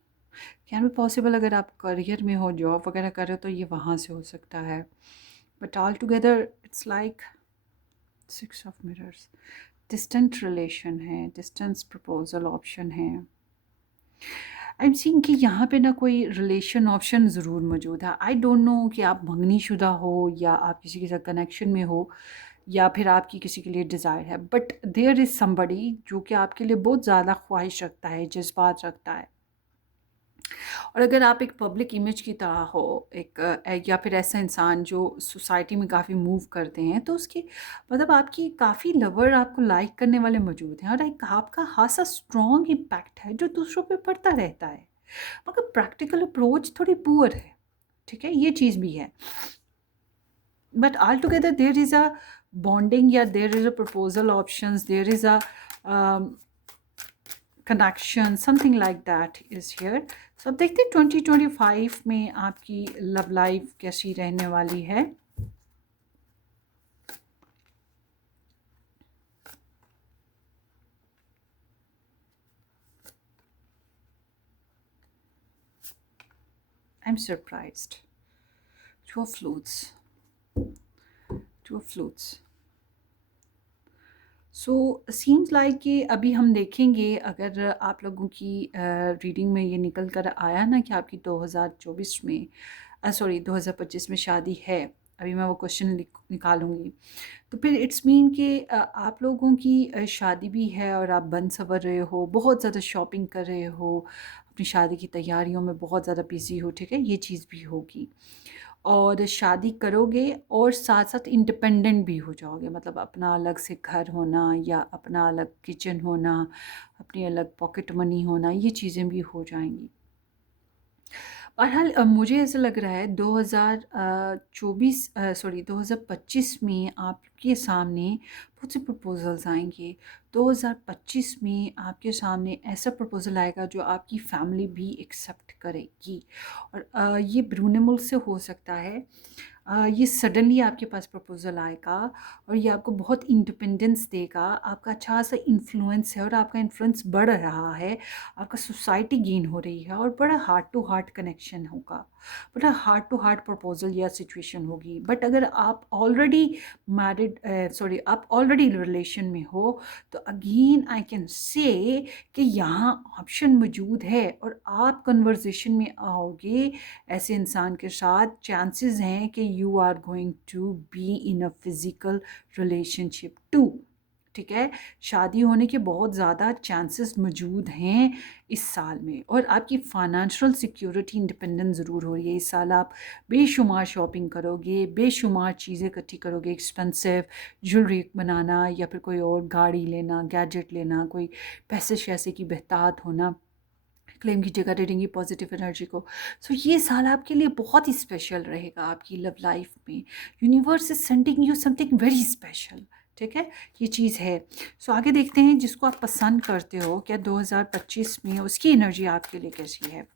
Can be possible अगर आप करियर में हो, जॉब वगैरह कर रहे हो तो ये वहाँ से हो सकता है, but all together it's like 6 of mirrors. Distant relation है, डिस्टेंस प्रपोजल ऑप्शन है। आई एम सीइंग कि यहाँ पे ना कोई रिलेशन ऑप्शन ज़रूर मौजूद है। आई डोंट नो कि आप मंगनीशुदा हो या आप किसी के साथ कनेक्शन में हो या फिर आपकी किसी के लिए डिज़ायर है, बट देयर इज़ समबडी जो कि आपके लिए बहुत ज़्यादा ख्वाहिश रखता है, जज्बात रखता है। और अगर आप एक पब्लिक इमेज की तरह हो, या फिर ऐसा इंसान जो सोसाइटी में काफ़ी मूव करते हैं, तो उसकी मतलब आपकी काफ़ी लवर, आपको लाइक करने वाले मौजूद हैं और एक आपका खासा स्ट्रॉन्ग इम्पैक्ट है जो दूसरों पे पड़ता रहता है, मगर प्रैक्टिकल अप्रोच थोड़ी पुअर है। ठीक है, ये चीज़ भी है, but all together there is a bonding या there is a proposal options, there is a connection, something like that is here. So अब देखते हैं 2025 में आपकी लव लाइफ कैसी रहने वाली है। I am surprised, two of flutes, two of flutes. So seems like कि अभी हम देखेंगे, अगर आप लोगों की रीडिंग में ये निकल कर आया ना कि आपकी 2024 में सॉरी 2025 में शादी है, अभी मैं वो क्वेश्चन निकालूंगी, तो फिर इट्स मीन कि आप लोगों की शादी भी है और आप बन सवर रहे हो, बहुत ज़्यादा शॉपिंग कर रहे हो, अपनी शादी की तैयारियों में बहुत ज़्यादा बिजी हो। ठीक है, ये चीज़ भी होगी और शादी करोगे और साथ साथ इंडिपेंडेंट भी हो जाओगे, मतलब अपना अलग से घर होना या अपना अलग किचन होना, अपनी अलग पॉकेट मनी होना, ये चीज़ें भी हो जाएंगी। बहरहाल मुझे ऐसा लग रहा है 2025 में आपके सामने बहुत से प्रपोजल्स आएंगे। 2025 में आपके सामने ऐसा प्रपोजल आएगा जो आपकी फैमिली भी एक्सेप्ट करेगी, और ये ब्रूने मुल्क से हो सकता है। ये सडनली आपके पास प्रपोज़ल आएगा और ये आपको बहुत इंडिपेंडेंस देगा, आपका अच्छा सा इन्फ्लुएंस है और आपका इन्फ्लुएंस बढ़ रहा है, आपका सोसाइटी गेन हो रही है और बड़ा हार्ट टू हार्ट कनेक्शन होगा, बड़ा हार्ट टू हार्ट प्रपोज़ल या सिचुएशन होगी। बट अगर आप ऑलरेडी मैरिड सॉरी आप ऑलरेडी रिलेशन में हो, तो अगेन आई कैन से कि यहाँ ऑप्शन मौजूद है और आप कन्वर्सेशन में आओगे ऐसे इंसान के साथ, चांसेस हैं कि you are going to be in a physical relationship too. ठीक है, शादी होने के बहुत ज़्यादा चांसेस मौजूद हैं इस साल में। और आपकी फाइनेंशियल सिक्योरिटी इंडिपेंडेंस ज़रूर हो रही है इस साल। आप बेशुमार शॉपिंग करोगे, बेशुमार चीज़ें इकट्ठी करोगे, एक्सपेंसिव ज्वेलरी बनाना या फिर कोई और गाड़ी लेना, गैजेट लेना, कोई पैसे शैसे की बहतात होना, क्लेम कीजिएगा रीडिंग की पॉजिटिव एनर्जी को। सो ये साल आपके लिए बहुत ही स्पेशल रहेगा आपकी लव लाइफ में। Universe is sending you something very special. ठीक है, ये चीज़ है। सो आगे देखते हैं जिसको आप पसंद करते हो, क्या 2025 में उसकी एनर्जी आपके लिए कैसी है।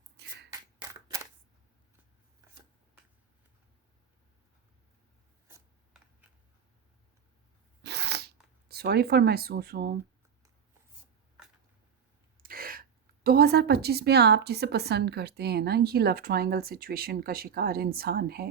सॉरी फॉर माई सू 2025 में आप जिसे पसंद करते हैं ना, ये लव ट्रायंगल सिचुएशन का शिकार इंसान है।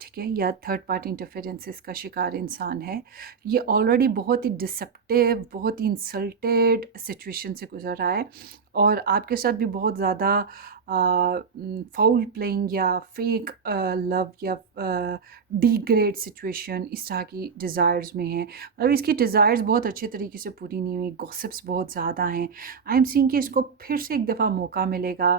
ठीक है, या थर्ड पार्टी इंटरफेरेंसेस का शिकार इंसान है। ये ऑलरेडी बहुत ही डिसेप्टिव, बहुत ही इंसल्टेड सिचुएशन से गुजर रहा है और आपके साथ भी बहुत ज़्यादा फाउल प्लेइंग या फेक लव या डिग्रेड सिचुएशन इस तरह की डिज़ायर्स में है। मतलब इसकी डिज़ायर्स बहुत अच्छे तरीके से पूरी नहीं हुई, गॉसिप्स बहुत ज़्यादा हैं। आई एम सीइंग कि इसको फिर से एक दफ़ा मौका मिलेगा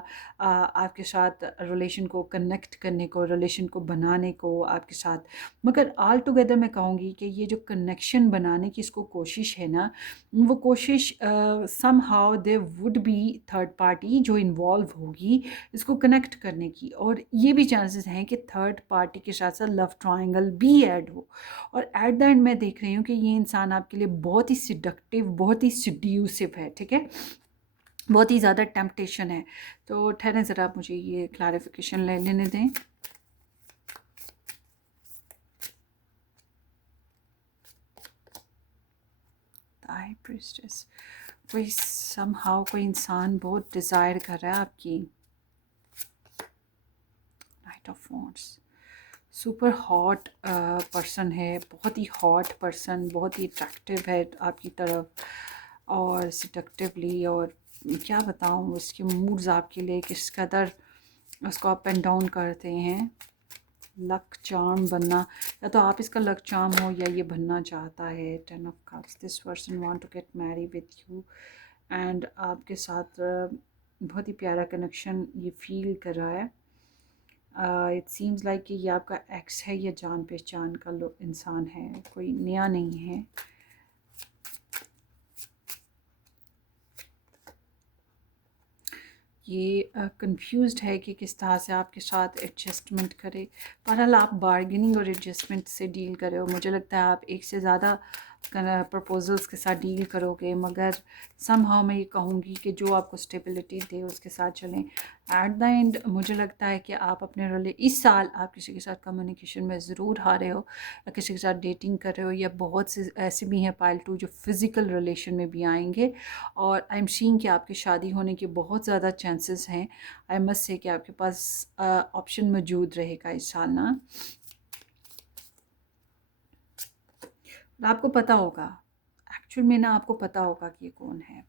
आपके साथ रिलेशन को कनेक्ट करने को, रिलेशन को बनाने को आपके साथ। मगर ऑल टुगेदर मैं कहूँगी कि ये जो कनेक्शन बनाने की इसको कोशिश है ना, वो कोशिश somehow they would be third party जो इन्वॉल्व होगी इसको कनेक्ट करने की। और ये भी चांसेस हैं कि थर्ड पार्टी के साथ साथ लव ट्रायंगल भी ऐड हो। और एट द एंड मैं देख रही हूँ कि ये इंसान आपके लिए बहुत ही सिडक्टिव, बहुत ही सिड्यूसिव है। ठीक है, बहुत ही ज़्यादा टेम्पटेशन है। तो ठहरें ज़रा, आप मुझे ये क्लैरिफिकेशन लेने दें। हाई प्रीस्टेस, कोई समहाउ कोई इंसान बहुत डिज़ायर कर रहा है आपकी। Night of wands, super hot person है, बहुत ही हॉट पर्सन, बहुत ही अट्रैक्टिव है आपकी तरफ और सिडक्टिवली। और क्या बताऊँ उसके मूड्स आपके लिए किस कदर उसको अप एंड डाउन करते हैं। लक चार्म बनना, या तो आप इसका लक चार्म हो या ये बनना चाहता है। 10 of cups, this person want to get marry with you and आपके साथ बहुत ही प्यारा कनेक्शन ये फील कर रहा है। इट सीम्स लाइक कि ये आपका एक्स है या जान पहचान का इंसान है, कोई नया नहीं है। ये कंफ्यूज्ड है कि किस तरह से आपके साथ एडजस्टमेंट करे। बहरहाल आप बार्गेनिंग और एडजस्टमेंट से डील करे हो। मुझे लगता है आप एक से ज़्यादा प्रपोजल्स के साथ डील करोगे, मगर समहाउ मैं ये कहूँगी कि जो आपको स्टेबिलिटी दे उसके साथ चलें। एट द एंड मुझे लगता है कि आप अपने इस साल आप किसी के साथ कम्युनिकेशन में ज़रूर हारे हो, या किसी के साथ डेटिंग कर रहे हो, या बहुत से ऐसे भी हैं पाइल 2 जो फिज़िकल रिलेशन में भी आएंगे। और आई एम सीइंग कि आपकी शादी होने के बहुत ज़्यादा चांसेस हैं। आई मस्ट से कि आपके पास ऑप्शन मौजूद रहेगा इस साल ना। आपको पता होगा, एक्चुअल में ना आपको पता होगा कि ये कौन है।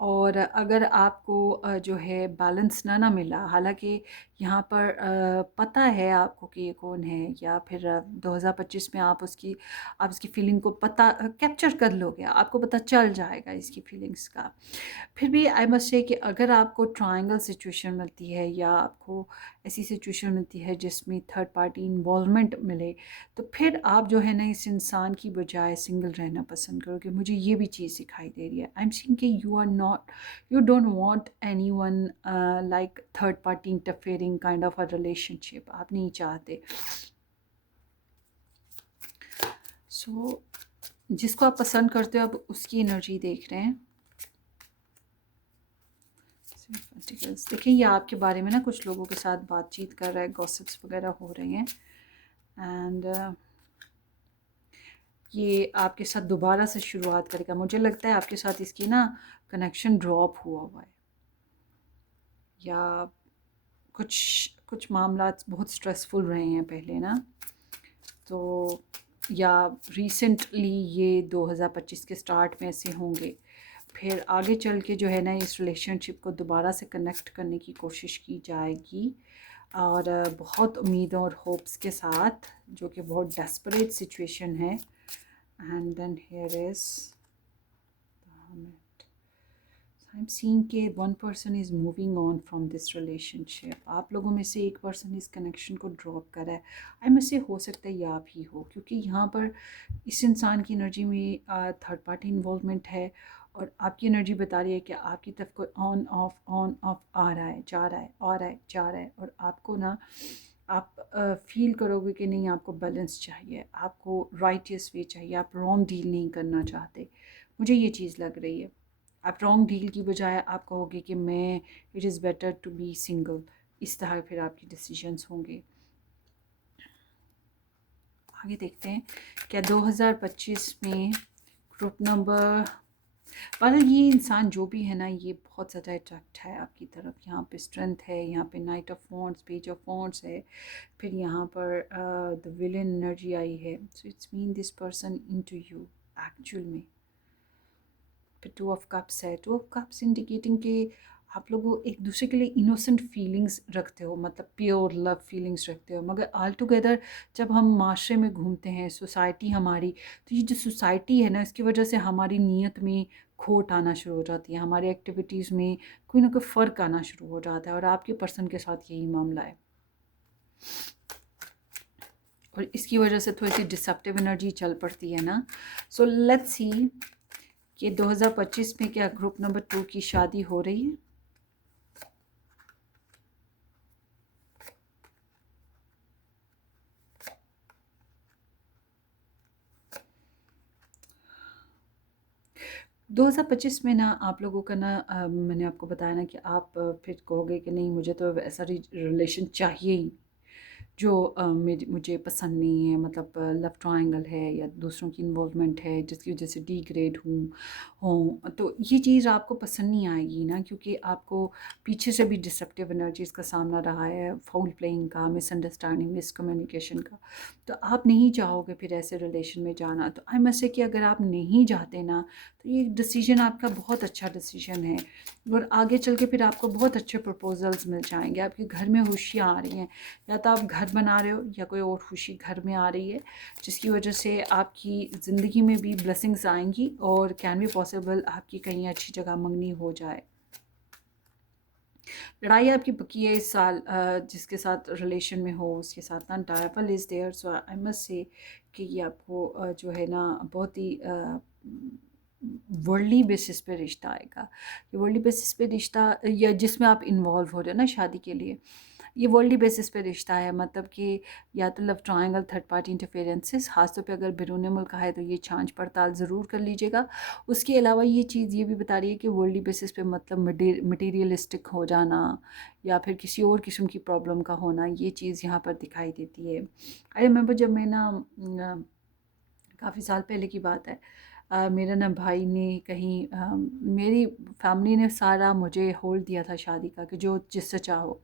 और अगर आपको जो है बैलेंस ना मिला, हालांकि यहाँ पर पता है आपको कि ये कौन है, या फिर 2025 में आप उसकी फीलिंग को पता कैप्चर कर लोगे, आपको पता चल जाएगा इसकी फीलिंग्स का। फिर भी आई मस्ट से कि अगर आपको ट्रायंगल सिचुएशन मिलती है या आपको ऐसी सिचुएशन मिलती है जिसमें थर्ड पार्टी इन्वॉल्वमेंट मिले, तो फिर आप जो है ना इस इंसान की बजाय सिंगल रहना पसंद करोगे। मुझे ये भी चीज़ दिखाई दे रही है। आई एम सीइंग कि you don't want anyone like third party interfering kind of a relationship, आप नहीं चाहते। सो जिसको आप पसंद करते हो, अब उसकी एनर्जी देख रहे हैं। देखिए, ये आपके बारे में ना कुछ लोगों के साथ बातचीत कर रहा है, गॉसिप्स वगैरह हो रहे हैं। एंड ये आपके साथ दोबारा से शुरुआत करेगा। मुझे लगता है आपके साथ इसकी ना कनेक्शन ड्रॉप हुआ हुआ है, या कुछ कुछ मामलात बहुत स्ट्रेसफुल रहे हैं पहले ना, तो या रिसेंटली ये 2025 के स्टार्ट में ऐसे होंगे। फिर आगे चल के जो है ना इस रिलेशनशिप को दोबारा से कनेक्ट करने की कोशिश की जाएगी, और बहुत उम्मीदों और होप्स के साथ, जो कि बहुत डेस्परेट सिचुएशन है। And then here is I am seeing के one person is moving on from this relationship. आप लोगों में से एक पर्सन इस कनेक्शन को ड्रॉप कर रहा है। आई में से हो सकता है ये आप ही हो, क्योंकि यहाँ पर इस इंसान की एनर्जी में थर्ड पार्टी इन्वॉल्वमेंट है, और आपकी एनर्जी बता रही है कि आपकी तरफ कोई ऑन ऑफ आ रहा है, जा रहा है, आ रहा है, जा रहा है, और आपको ना आप फील करोगे कि नहीं, आपको बैलेंस चाहिए, आपको राइटियस वे चाहिए, आप रॉन्ग डील नहीं करना चाहते। मुझे ये चीज़ लग रही है। आप रॉन्ग डील की बजाय आप कहोगे कि मैं it is better to be single. इस तरह फिर आपके डिसीजंस होंगे। आगे देखते हैं क्या 2025 में ग्रुप नंबर वाला ये इंसान जो भी है ना, ये बहुत ज़्यादा अट्रैक्ट है आपकी तरफ। यहाँ पे स्ट्रेंथ है, यहाँ पे night of wands, page of wands है, फिर यहाँ पर द विलन एनर्जी आई है। So it's mean this person into you actual में। फिर टू ऑफ कप्स है। टू ऑफ कप्स इंडिकेटिंग कि आप लोग एक दूसरे के लिए इनोसेंट फीलिंग्स रखते हो, मतलब प्योर लव फीलिंग्स रखते हो, मगर ऑल टुगेदर जब हम माशरे में घूमते हैं, सोसाइटी हमारी, तो ये जो सोसाइटी है ना, इसकी वजह से हमारी नीयत में खोट आना शुरू हो जाती है, हमारी एक्टिविटीज़ में कोई ना कोई फ़र्क आना शुरू हो जाता है, और आपके पर्सन के साथ यही मामला है। और इसकी वजह से थोड़ी सी डिसेप्टिव एनर्जी चल पड़ती है ना। सो लेट्स सी कि 2025 में क्या ग्रुप नंबर 2 की शादी हो रही है। दो हज़ार पच्चीस में ना आप लोगों का ना मैंने आपको बताया ना कि आप फिर कहोगे कि नहीं, मुझे तो ऐसा रिलेशन चाहिए ही जो मुझे पसंद नहीं है, मतलब लव ट्रायंगल है या दूसरों की इन्वॉल्वमेंट है जिसकी वजह से डिग्रेड हूँ, तो ये चीज़ आपको पसंद नहीं आएगी ना, क्योंकि आपको पीछे से भी डिसेप्टिव एनर्जीज़ का सामना रहा है, फाउल प्लेइंग का, मिसअंडरस्टैंडिंग, मिसकम्युनिकेशन का। तो आप नहीं चाहोगे फिर ऐसे रिलेशन में जाना। तो आई मस्ट से कि अगर आप नहीं चाहते ना, तो ये डिसीजन आपका बहुत अच्छा डिसीजन है, और आगे चल के फिर आपको बहुत अच्छे प्रपोजल्स मिल जाएंगे। आपके घर में खुशियाँ आ रही हैं, या तो आप घर बना रहे हो या कोई और खुशी घर में आ रही है, जिसकी वजह से आपकी ज़िंदगी में भी ब्लेसिंग्स आएंगी, और कैन बी पॉसिबल आपकी कहीं अच्छी जगह मंगनी हो जाए। लड़ाई आपकी पकी है इस साल, जिसके साथ रिलेशन में हो उसके साथ ना डायवल is there. So I must say कि ये आपको जो है ना बहुत ही वर्ल्डली बेसिस पे रिश्ता आएगा। ये वर्ल्डली बेसिस पे रिश्ता, या जिसमें आप इन्वॉल्व हो रहे हो ना शादी के लिए, ये वर्ल्डली बेसिस पे रिश्ता है। मतलब कि या तो love triangle, third party interferences, खासतौर पे अगर बैरून मुल्क है तो ये जांच पड़ताल ज़रूर कर लीजिएगा। उसके अलावा ये चीज़ ये भी बता रही है कि वर्ल्डली बेसिस पे मतलब मटीरियलिस्टिक हो जाना, या फिर किसी और किस्म की प्रॉब्लम का होना, ये चीज़ यहाँ पर दिखाई देती है। आई रिमेंबर जब मैं ना काफ़ी साल पहले की बात है, मेरा ना भाई ने कहीं मेरी फैमिली ने सारा मुझे होल्ड दिया था शादी का, कि जो जिससे चाहो।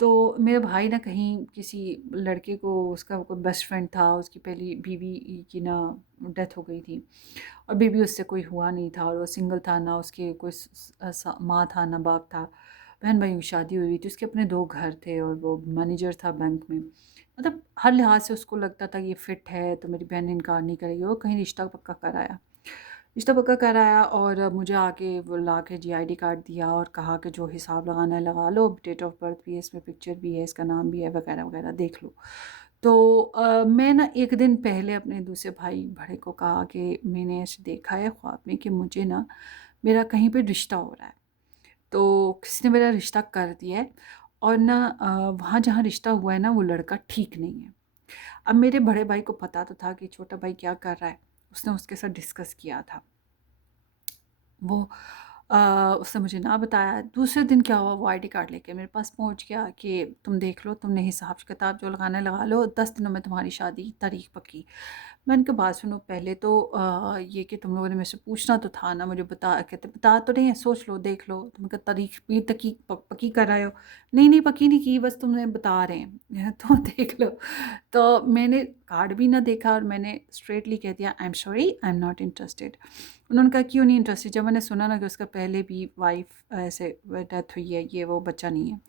तो मेरा भाई ना कहीं किसी लड़के को, उसका कोई बेस्ट फ्रेंड था, उसकी पहली बीवी की ना डेथ हो गई थी, और बेबी उससे कोई हुआ नहीं था, और वो सिंगल था, ना उसके कोई माँ था ना बाप था। बहन भाई की शादी हुई थी, उसके अपने 2 घर थे, और वो मैनेजर था बैंक में। मतलब हर लिहाज से उसको लगता था कि ये फ़िट है, तो मेरी बहन इनकार नहीं करेगी। वो कहीं रिश्ता पक्का कराया, रिश्ता पक्का कराया, और मुझे आके वो ला के जीआईडी कार्ड दिया, और कहा कि जो हिसाब लगाना है लगा लो, डेट ऑफ बर्थ भी है इसमें, पिक्चर भी है, इसका नाम भी है, वगैरह वगैरह देख लो। तो मैं ना एक दिन पहले अपने दूसरे भाई बड़े को कहा कि मैंने ऐसे देखा है ख्वाब में कि मुझे ना मेरा कहीं पे रिश्ता हो रहा है। तो किसी ने मेरा रिश्ता कर दिया है, और ना वहाँ जहाँ रिश्ता हुआ है ना, वो लड़का ठीक नहीं है। अब मेरे बड़े भाई को पता तो था कि छोटा भाई क्या कर रहा है, उसने उसके साथ डिस्कस किया था। वो उसने मुझे ना बताया। दूसरे दिन क्या हुआ, वो आईडी कार्ड लेके मेरे पास पहुंच गया कि तुम देख लो, तुमने हिसाब किताब जो लगाना लगा लो, 10 दिनों में तुम्हारी शादी की तारीख पक्की। मैंने कहा बात सुनो, पहले तो ये कि तुम लोगों ने मेरे से पूछना तो था ना, मुझे बता, कहते बता तो रहे हैं, सोच लो देख लो। तुम कहा तारीख भी तक पक्की कर रहे हो? नहीं नहीं, पक्की नहीं की, बस तुम्हें बता रहे हैं तो देख लो। तो मैंने कार्ड भी ना देखा और मैंने स्ट्रेटली कह दिया, I am sorry, I am not interested. उन्होंने कहा क्यों नहीं इंटरेस्टेड? जब मैंने सुना ना कि उसका पहले भी वाइफ ऐसे डेथ हुई है, ये वो बच्चा नहीं है,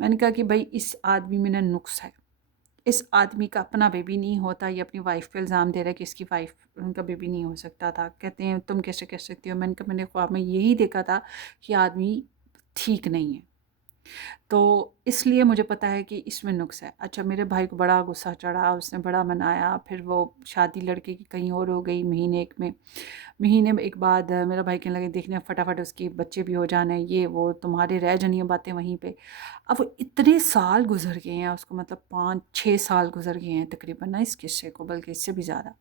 मैंने कहा कि भाई इस आदमी में ना नुक्स है, इस आदमी का अपना बेबी नहीं होता, ये अपनी वाइफ पे इल्ज़ाम दे रहा है कि इसकी वाइफ उनका बेबी नहीं हो सकता था। कहते हैं तुम कैसे कह सकती हो? मैंने कहा मैंने ख्वाब में यही देखा था कि आदमी ठीक नहीं है, तो इसलिए मुझे पता है कि इसमें नुक्स है। अच्छा, मेरे भाई को बड़ा गुस्सा चढ़ा, उसने बड़ा मनाया, फिर वो शादी लड़के की कहीं और हो गई। महीने में एक बाद मेरा भाई कहने लगे देखने फटाफट उसके बच्चे भी हो जाने, ये वो तुम्हारे रह जानी है बातें वहीं पे। अब वो इतने साल गुजर गए हैं उसको, मतलब 5-6 साल गुजर गए हैं तकरीबन ना इस किस्से को, बल्कि इससे भी ज़्यादा।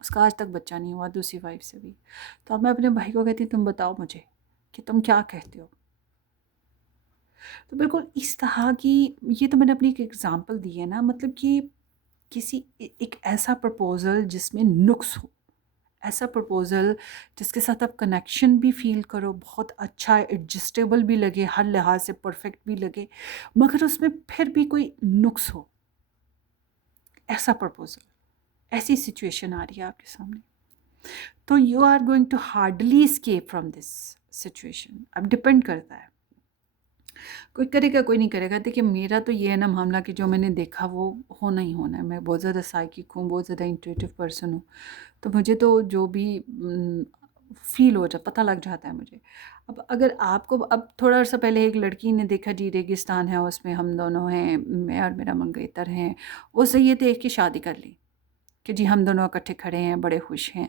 उसका आज तक बच्चा नहीं हुआ दूसरी वाइफ से भी। तो अब मैं अपने भाई को कहती हूँ तुम बताओ मुझे कि तुम क्या कहते हो। तो बिल्कुल इस तरह की, ये तो मैंने अपनी एक एग्ज़ाम्पल दी है ना, मतलब कि किसी एक ऐसा प्रपोज़ल जिसमें नुक्स हो, ऐसा प्रपोज़ल जिसके साथ आप कनेक्शन भी फ़ील करो, बहुत अच्छा एडजस्टेबल भी लगे, हर लिहाज से परफ़ेक्ट भी लगे, मगर उसमें फिर भी कोई नुक्स हो, ऐसा प्रपोज़ल, ऐसी सिचुएशन आ रही है आपके सामने, तो you are going to hardly escape from this situation. अब डिपेंड करता है, कोई करेगा कोई नहीं करेगा। देखिए मेरा तो ये है ना मामला कि जो मैंने देखा वो होना ही होना है। मैं बहुत ज़्यादा साइकिक हूँ, बहुत ज़्यादा इंट्यूटिव पर्सन हूँ, तो मुझे तो जो भी फ़ील हो पता लग जाता है मुझे। अब अगर आपको, अब थोड़ा सा पहले एक लड़की ने देखा जी रेगिस्तान है, उसमें हम दोनों हैं, मैं और मेरा मंगेतर हैं, उससे ये देख के शादी कर ली कि जी हम दोनों इकट्ठे खड़े हैं, बड़े खुश हैं,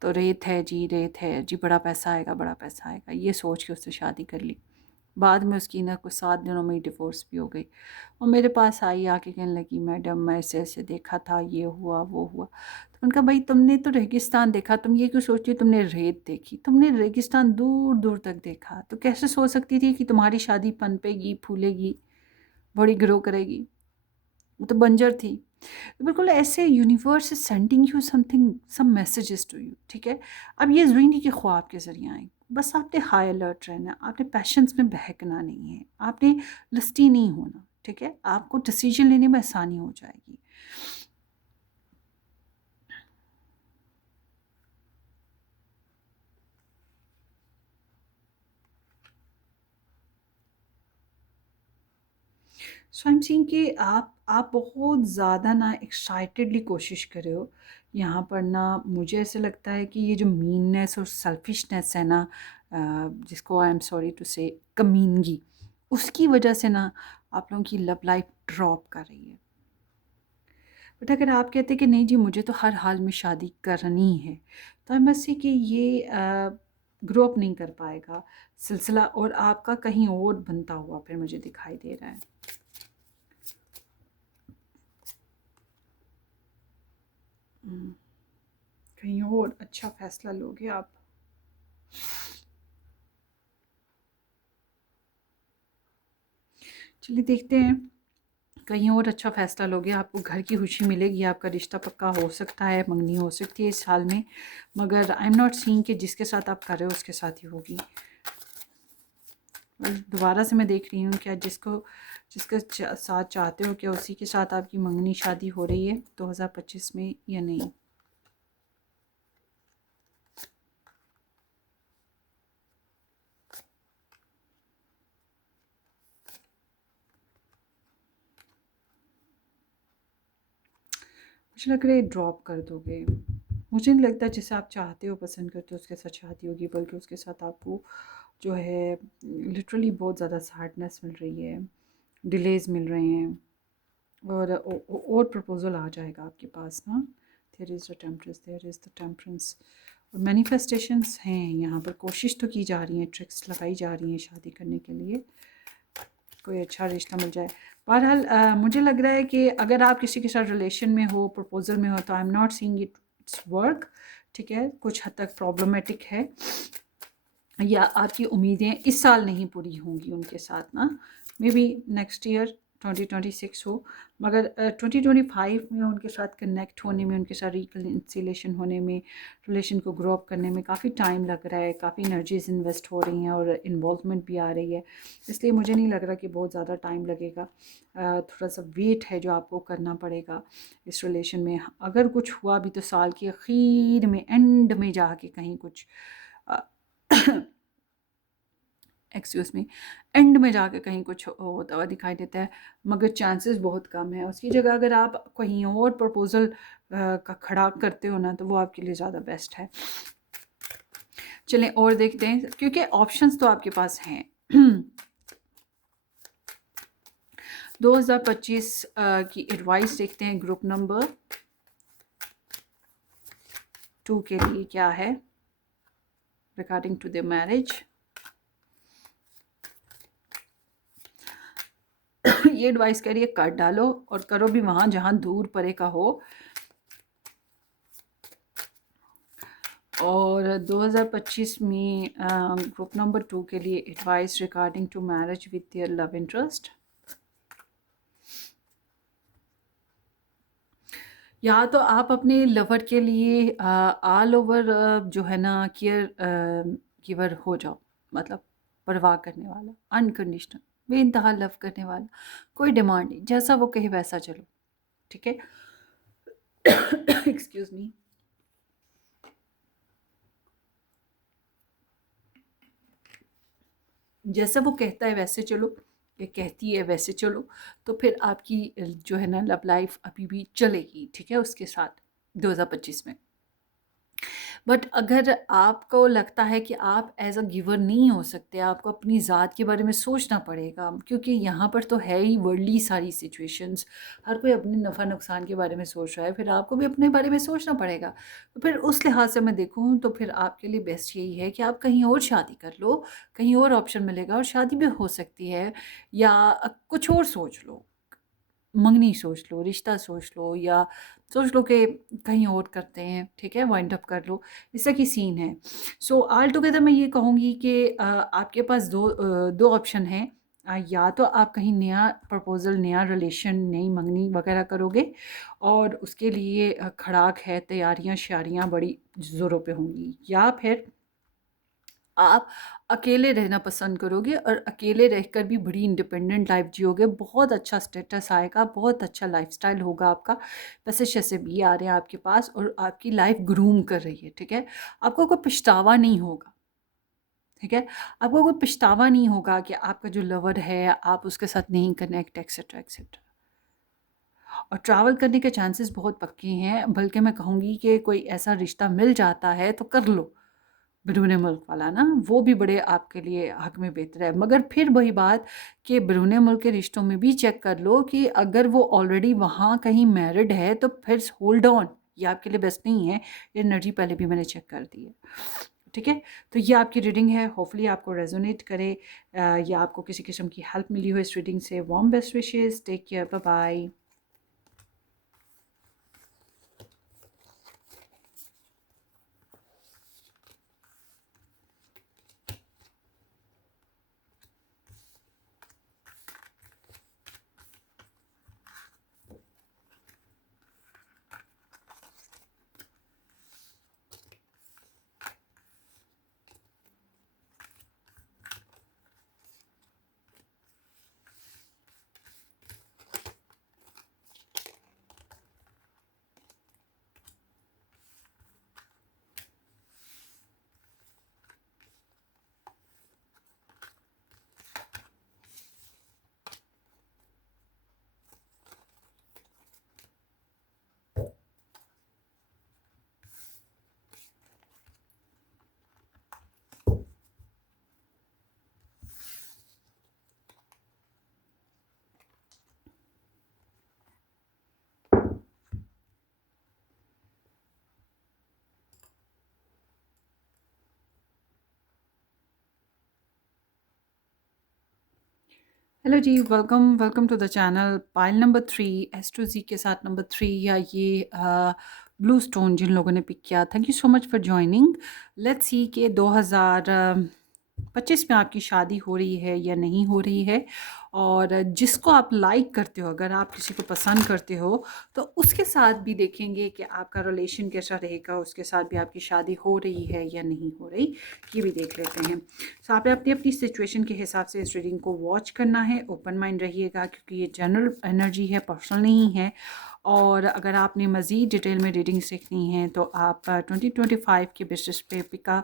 तो रेत है जी, रेत है जी, बड़ा पैसा आएगा, बड़ा पैसा आएगा, ये सोच के उससे शादी कर ली। बाद में उसकी ना कुछ 7 दिनों में ही डिवोर्स भी हो गई। और मेरे पास आई, आके कहने लगी मैडम मैं ऐसे-ऐसे देखा था, ये हुआ, वो हुआ। तो मैंने कहा भई तुमने तो रेगिस्तान देखा, तुम ये क्यों सोचती हो तुमने रेत देखी? तुमने रेगिस्तान दूर-दूर तक देखा, तो कैसे सोच सकती थी कि तुम्हारी शादी पनपेगी, फूलेगी, बड़ी ग्रो करेगी? वो तो बंजर थी। तो बिल्कुल ऐसे universe is sending you something, some messages to you, ठीक है? अब ये ज़िंदगी के ख्वाब के ज़रिए आए, बस आपने हाई अलर्ट रहना, आपने पैशंस में बहकना नहीं है, आपने लिस्टी नहीं होना, ठीक है? आपको डिसीजन लेने में आसानी हो जाएगी। सो आई एम सीइंग कि आप बहुत ज़्यादा ना एक्साइटेडली कोशिश कर रहे हो यहाँ पर ना। मुझे ऐसे लगता है कि ये जो मीननेस और सेल्फिशनेस है ना, जिसको आई एम सॉरी टू से कमीनगी, उसकी वजह से ना आप लोगों की लव लाइफ ड्रॉप कर रही है। बट अगर आप कहते कि नहीं जी मुझे तो हर हाल में शादी करनी है, तो आई मस्ट से कि ये ग्रो अप नहीं कर पाएगा सिलसिला, और आपका कहीं और बनता हुआ फिर मुझे दिखाई दे रहा है। कहीं और अच्छा फ़ैसला लोगे आप। चलिए देखते हैं, कहीं और अच्छा फ़ैसला लोगे, आपको घर की खुशी मिलेगी, आपका रिश्ता पक्का हो सकता है, मंगनी हो सकती है इस साल में, मगर आई एम नॉट सीइंग कि जिसके साथ आप कर रहे हो उसके साथ ही होगी। और दोबारा से मैं देख रही हूँ क्या जिसके साथ चाहते हो क्या उसी के साथ आपकी मंगनी शादी हो रही है 2025 में या नहीं। मुझे लग रहा है ड्रॉप कर दोगे। मुझे नहीं लगता जैसे आप चाहते हो, पसंद करते हो उसके साथ शादी होगी, बल्कि उसके साथ आपको जो है लिटरली बहुत ज़्यादा सैडनेस मिल रही है, डिलेज़ मिल रहे हैं, और प्रपोज़ल आ जाएगा आपके पास ना। There is the temperance, there is the temperance, और मैनिफेस्टेशंस हैं यहाँ पर, कोशिश तो की जा रही हैं, ट्रिक्स लगाई जा रही हैं शादी करने के लिए, कोई अच्छा रिश्ता मिल जाए। बहरहाल मुझे लग रहा है कि अगर आप किसी के साथ रिलेशन में हो, प्रपोज़ल में हो, तो आई am not seeing it's work, ठीक है? कुछ हद तक प्रॉब्लमेटिक है। या आपकी उम्मीदें इस साल नहीं पूरी होंगी उनके साथ ना, मे बी नेक्स्ट ईयर 2026 हो, मगर 2025 में उनके साथ कनेक्ट होने में, उनके साथ रिकन्सिलेशन होने में, रिलेशन को ग्रो अप करने में काफ़ी टाइम लग रहा है, काफ़ी एनर्जीज इन्वेस्ट हो रही हैं और इन्वॉल्वमेंट भी आ रही है। इसलिए मुझे नहीं लग रहा कि बहुत ज़्यादा टाइम लगेगा। थोड़ा सा वेट है जो आपको करना पड़ेगा इस रिलेशन में। अगर कुछ हुआ भी तो साल के आखिर में, एंड में जाके कहीं कुछ एक्सक्यूज़ मी, एंड में जाके कहीं कुछ होता हुआ दिखाई देता है, मगर चांसेस बहुत कम है। उसकी जगह अगर आप कहीं और प्रपोज़ल का खड़ा करते हो ना, तो वो आपके लिए ज़्यादा बेस्ट है। चलें और देखते हैं, क्योंकि ऑप्शंस तो आपके पास हैं। 2025 की एडवाइस देखते हैं ग्रुप नंबर 2 के लिए क्या है रिगार्डिंग टू द मैरिज। ये एडवाइस कह रही है कर डालो, और करो भी वहाँ जहाँ दूर परे का हो। और 2025 में ग्रुप नंबर 2 के लिए advice regarding to marriage with their love interest. या तो आप अपने लवर के लिए ऑल ओवर जो है ना केयर गिवर हो जाओ, मतलब परवाह करने वाला, अनकंडीशनल, बेइंतहा लव करने वाला, कोई डिमांड नहीं, जैसा वो कहे वैसा चलो, ठीक है। Excuse me. जैसा वो कहता है वैसे चलो, या कहती है वैसे चलो, तो फिर आपकी जो है ना लव लाइफ अभी भी चलेगी, ठीक है, उसके साथ 2025 में। बट अगर आपको लगता है कि आप एज अ गिवर नहीं हो सकते, आपको अपनी ज़ात के बारे में सोचना पड़ेगा, क्योंकि यहाँ पर तो है ही वर्ल्डली सारी सिचुएशंस, हर कोई अपने नफ़ा नुकसान के बारे में सोच रहा है, फिर आपको भी अपने बारे में सोचना पड़ेगा। तो फिर उस लिहाज से मैं देखूँ तो फिर आपके लिए बेस्ट यही है कि आप कहीं और शादी कर लो, कहीं और ऑप्शन मिलेगा और शादी भी हो सकती है, या कुछ और सोच लो, मंगनी सोच लो, रिश्ता सोच लो, या सोच लो कि कहीं और करते हैं, ठीक है, वाइंड अप कर लो, इस तरह की सीन है। सो ऑल टुगेदर मैं ये कहूँगी कि आपके पास दो ऑप्शन हैं। या तो आप कहीं नया प्रपोज़ल, नया रिलेशन, नई मंगनी वगैरह करोगे, और उसके लिए खड़ाक है, तैयारियां श्यारियां बड़ी ज़ोरों पे होंगी, या फिर आप अकेले रहना पसंद करोगे और अकेले रहकर भी बड़ी इंडिपेंडेंट लाइफ जियोगे, बहुत अच्छा स्टेटस आएगा, बहुत अच्छा लाइफस्टाइल होगा आपका, पैसे शैसे भी आ रहे हैं आपके पास, और आपकी लाइफ ग्रूम कर रही है, ठीक है। आपको कोई पछतावा नहीं होगा, ठीक है, आपको कोई पछतावा नहीं होगा कि आपका जो लवर है आप उसके साथ नहीं कनेक्ट, एक्सेट्रा एक्सेट्रा। और ट्रैवल करने के चांसेस बहुत पक्के हैं, बल्कि मैं कहूँगी कि कोई ऐसा रिश्ता मिल जाता है तो कर लो, बैरून मुल्क वाला ना, वो भी बड़े आपके लिए हक में बेहतर है। मगर फिर वही बात कि बैरून मुल्क के रिश्तों में भी चेक कर लो कि अगर वो ऑलरेडी वहाँ कहीं मैरिड है तो फिर होल्ड ऑन, ये आपके लिए बेस्ट नहीं है। ये एनर्जी पहले भी मैंने चेक कर दी है, ठीक है। तो ये आपकी रीडिंग है, होपफुली आपको रेजोनेट करे, या आपको किसी किस्म की हेल्प मिली हो इस रीडिंग से। Warm best wishes, take care, bye bye. Hello ji, welcome welcome to the channel. Pile number 3 S to G के साथ नंबर 3, या ये ब्लू स्टोन जिन लोगों ने पिक किया, thank you so much for joining. Let's see के 25 में आपकी शादी हो रही है या नहीं हो रही है, और जिसको आप लाइक करते हो, अगर आप किसी को पसंद करते हो तो उसके साथ भी देखेंगे कि आपका रिलेशन कैसा रहेगा, उसके साथ भी आपकी शादी हो रही है या नहीं हो रही, ये भी देख लेते हैं। सो आपने अपनी अपनी सिचुएशन के हिसाब से इस रीडिंग को वॉच करना है, ओपन माइंड रहिएगा, क्योंकि ये जनरल एनर्जी है, पर्सनल नहीं है। और अगर आपने मज़ीद डिटेल में रीडिंग सीखनी है तो आप 2025 के बेसिस पे पिका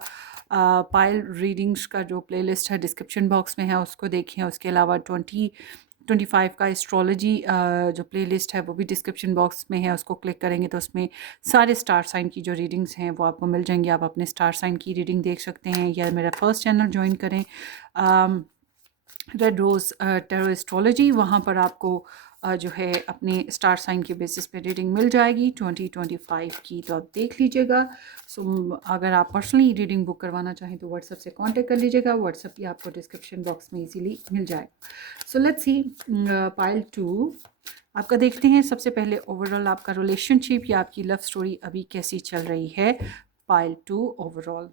पायल रीडिंग्स का जो प्लेलिस्ट है डिस्क्रिप्शन बॉक्स में है, उसको देखें। उसके अलावा 2025 का एस्ट्रोलॉजी जो प्लेलिस्ट है वो भी डिस्क्रिप्शन बॉक्स में है, उसको क्लिक करेंगे तो उसमें सारे स्टार साइन की जो रीडिंग्स हैं वो आपको मिल जाएंगी। आप अपने स्टार साइन की रीडिंग देख सकते हैं, या मेरा फर्स्ट चैनल ज्वाइन करें, रेड रोज़ टेरो एस्ट्रोलॉजी। वहाँ पर आपको जो है अपने स्टार साइन के बेसिस पे रीडिंग मिल जाएगी 2025 की, तो आप देख लीजिएगा। सो अगर आप पर्सनली रीडिंग बुक करवाना चाहें तो व्हाट्सएप से कांटेक्ट कर लीजिएगा, व्हाट्सएप भी आपको डिस्क्रिप्शन बॉक्स में इजीली मिल जाएगा। सो लेट्स सी पाइल 2 आपका देखते हैं। सबसे पहले ओवरऑल आपका रिलेशनशिप या आपकी लव स्टोरी अभी कैसी चल रही है। Pile 2 overall,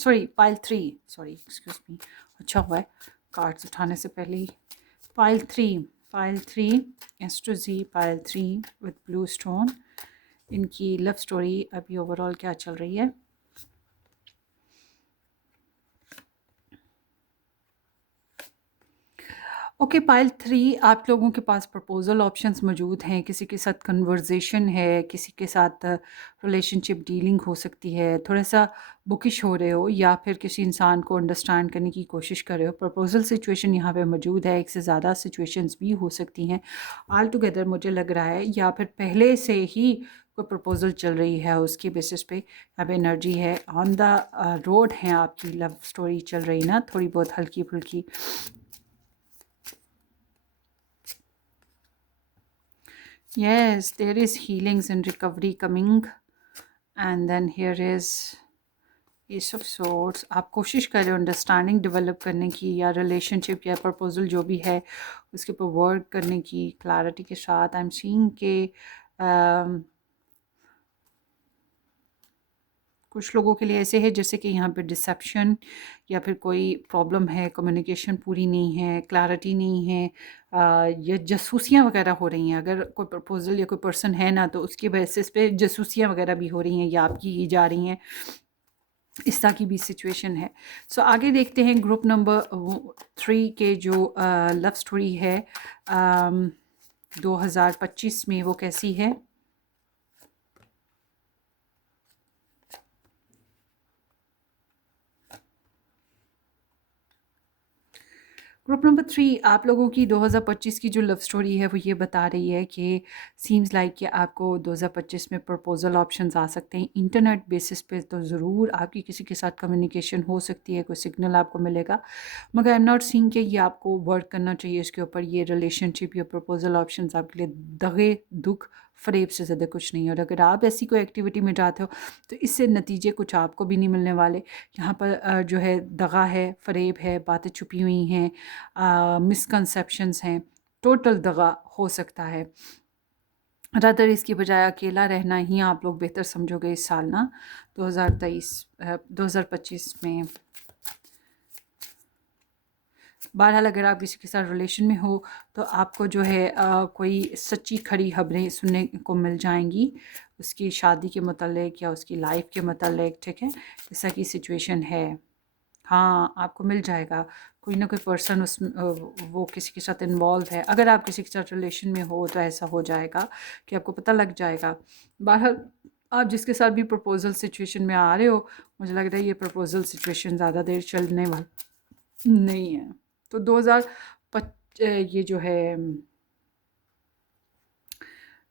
sorry pile 3, sorry excuse me, अच्छा हुआ है कार्ड्स उठाने से पहले ही। Pile 3, pile 3 S to G, pile 3 with blue stone, इनकी लव स्टोरी अभी ओवरऑल क्या चल रही है। ओके पाइल 3, आप लोगों के पास प्रपोजल ऑप्शंस मौजूद हैं, किसी के साथ कन्वर्जेशन है, किसी के साथ रिलेशनशिप डीलिंग हो सकती है, थोड़ा सा बुकिश हो रहे हो या फिर किसी इंसान को अंडरस्टैंड करने की कोशिश कर रहे हो। प्रपोजल सिचुएशन यहाँ पे मौजूद है, एक से ज़्यादा सिचुएशंस भी हो सकती हैं। ऑल टुगेदर मुझे लग रहा है, या फिर पहले से ही कोई प्रपोजल चल रही है, उसकी बेसिस पे यहाँ पे एनर्जी है। ऑन द रोड है आपकी लव स्टोरी चल रही ना, थोड़ी बहुत हल्की फुल्की। Yes, there is healings and recovery coming. And then here is Ace of Swords. आप कोशिश कर रहे हो अंडरस्टैंडिंग डेवलप करने की, या रिलेशनशिप या प्रपोजल जो भी है उसके ऊपर वर्क करने की क्लैरिटी के साथ। आई एम सीइंग के कुछ लोगों के लिए ऐसे है जैसे कि यहाँ पे डिसेप्शन या फिर कोई प्रॉब्लम है, कम्युनिकेशन पूरी नहीं है, क्लैरिटी नहीं है, या जासूसियाँ वगैरह हो रही हैं। अगर कोई प्रपोजल या कोई पर्सन है ना, तो उसकी बेसिस पे जासूसियाँ वगैरह भी हो रही हैं या आपकी ही जा रही हैं, इस तरह की भी सिचुएशन है। सो आगे देखते हैं ग्रुप नंबर 3 के जो लव स्टोरी है 2025 में वो कैसी है। ग्रुप नंबर 3 आप लोगों की 2025 की जो लव स्टोरी है वो ये बता रही है कि सीम्स लाइक कि आपको 2025 में प्रपोजल ऑप्शंस आ सकते हैं इंटरनेट बेसिस पे, तो ज़रूर आपकी किसी के साथ कम्युनिकेशन हो सकती है, कोई सिग्नल आपको मिलेगा। मगर आई एम नॉट सीइंग कि ये आपको वर्क करना चाहिए इसके ऊपर। ये रिलेशनशिप या प्रपोजल ऑप्शंस आपके लिए दगे दुख फ़रेब से ज़्यादा कुछ नहीं है। और अगर आप ऐसी कोई एक्टिविटी में जाते हो तो इससे नतीजे कुछ आपको भी नहीं मिलने वाले। यहाँ पर जो है दगा है, फ़रेब है, बातें छुपी हुई हैं, मिसकंसेप्शंस हैं, टोटल दगा हो सकता है। ज़्यादातर इसकी बजाय अकेला रहना ही आप लोग बेहतर समझोगे इस साल ना 2025 में। बहरहाल अगर आप किसी के साथ रिलेशन में हो तो आपको जो है कोई सच्ची खरी खबरें सुनने को मिल जाएंगी उसकी शादी के मतलब या उसकी लाइफ के मतलब, ठीक है, ऐसा की सिचुएशन है। हाँ, आपको मिल जाएगा कोई ना कोई पर्सन उस वो किसी के साथ इन्वॉल्व है। अगर आप किसी के साथ रिलेशन में हो तो ऐसा हो जाएगा कि आपको पता लग जाएगा। बहरहाल आप जिसके साथ भी प्रपोजल सिचुएशन में आ रहे हो, मुझे लग रहा है ये प्रपोजल सिचुएशन ज़्यादा देर चलने वाली नहीं है। तो 2025 ये जो है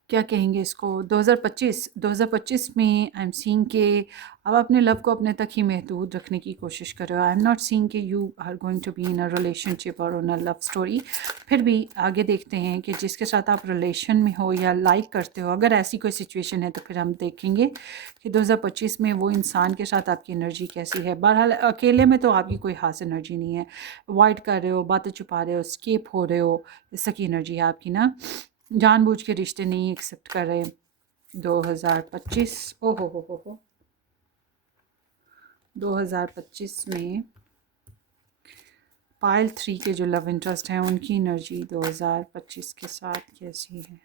क्या कहेंगे इसको, 2025 में आई एम सीइंग के अब अपने लव को अपने तक ही महदूद रखने की कोशिश कर रहे हो। आई एम नॉट सीइंग के you are going to be in a relationship और इन अ लव स्टोरी। फिर भी आगे देखते हैं कि जिसके साथ आप रिलेशन में हो या लाइक करते हो, अगर ऐसी कोई सिचुएशन है तो फिर हम देखेंगे कि 2025 में वो इंसान के साथ आपकी एनर्जी कैसी है। बहरहाल अकेले में तो आपकी कोई खास एनर्जी नहीं है, अवॉइड कर रहे हो, बातें छुपा रहे हो, स्केप हो रहे हो, इस तरह की एनर्जी है आपकी ना, जानबूझ के रिश्ते नहीं एक्सेप्ट कर रहे। 2025 ओ हो 2025 में पायल 3 के जो लव इंटरेस्ट हैं उनकी एनर्जी 2025 के साथ कैसी है।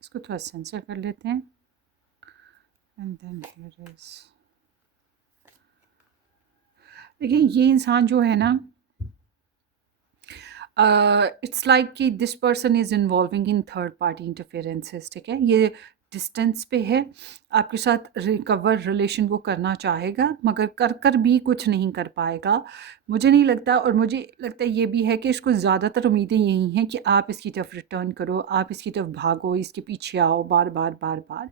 इसको थोड़ा सेंसर कर लेते हैं एंड देन हियर इज। देखिए ये इंसान जो है ना, इट्स लाइक कि this person is involving in third party interferences, ठीक है। ये डिस्टेंस पे है, आपके साथ रिकवर रिलेशन को करना चाहेगा मगर कर कर भी कुछ नहीं कर पाएगा, मुझे नहीं लगता। और मुझे लगता है ये भी है कि इसको ज़्यादातर उम्मीदें यही हैं कि आप इसकी तरफ रिटर्न करो, आप इसकी तरफ भागो, इसके पीछे आओ बार बार बार बार,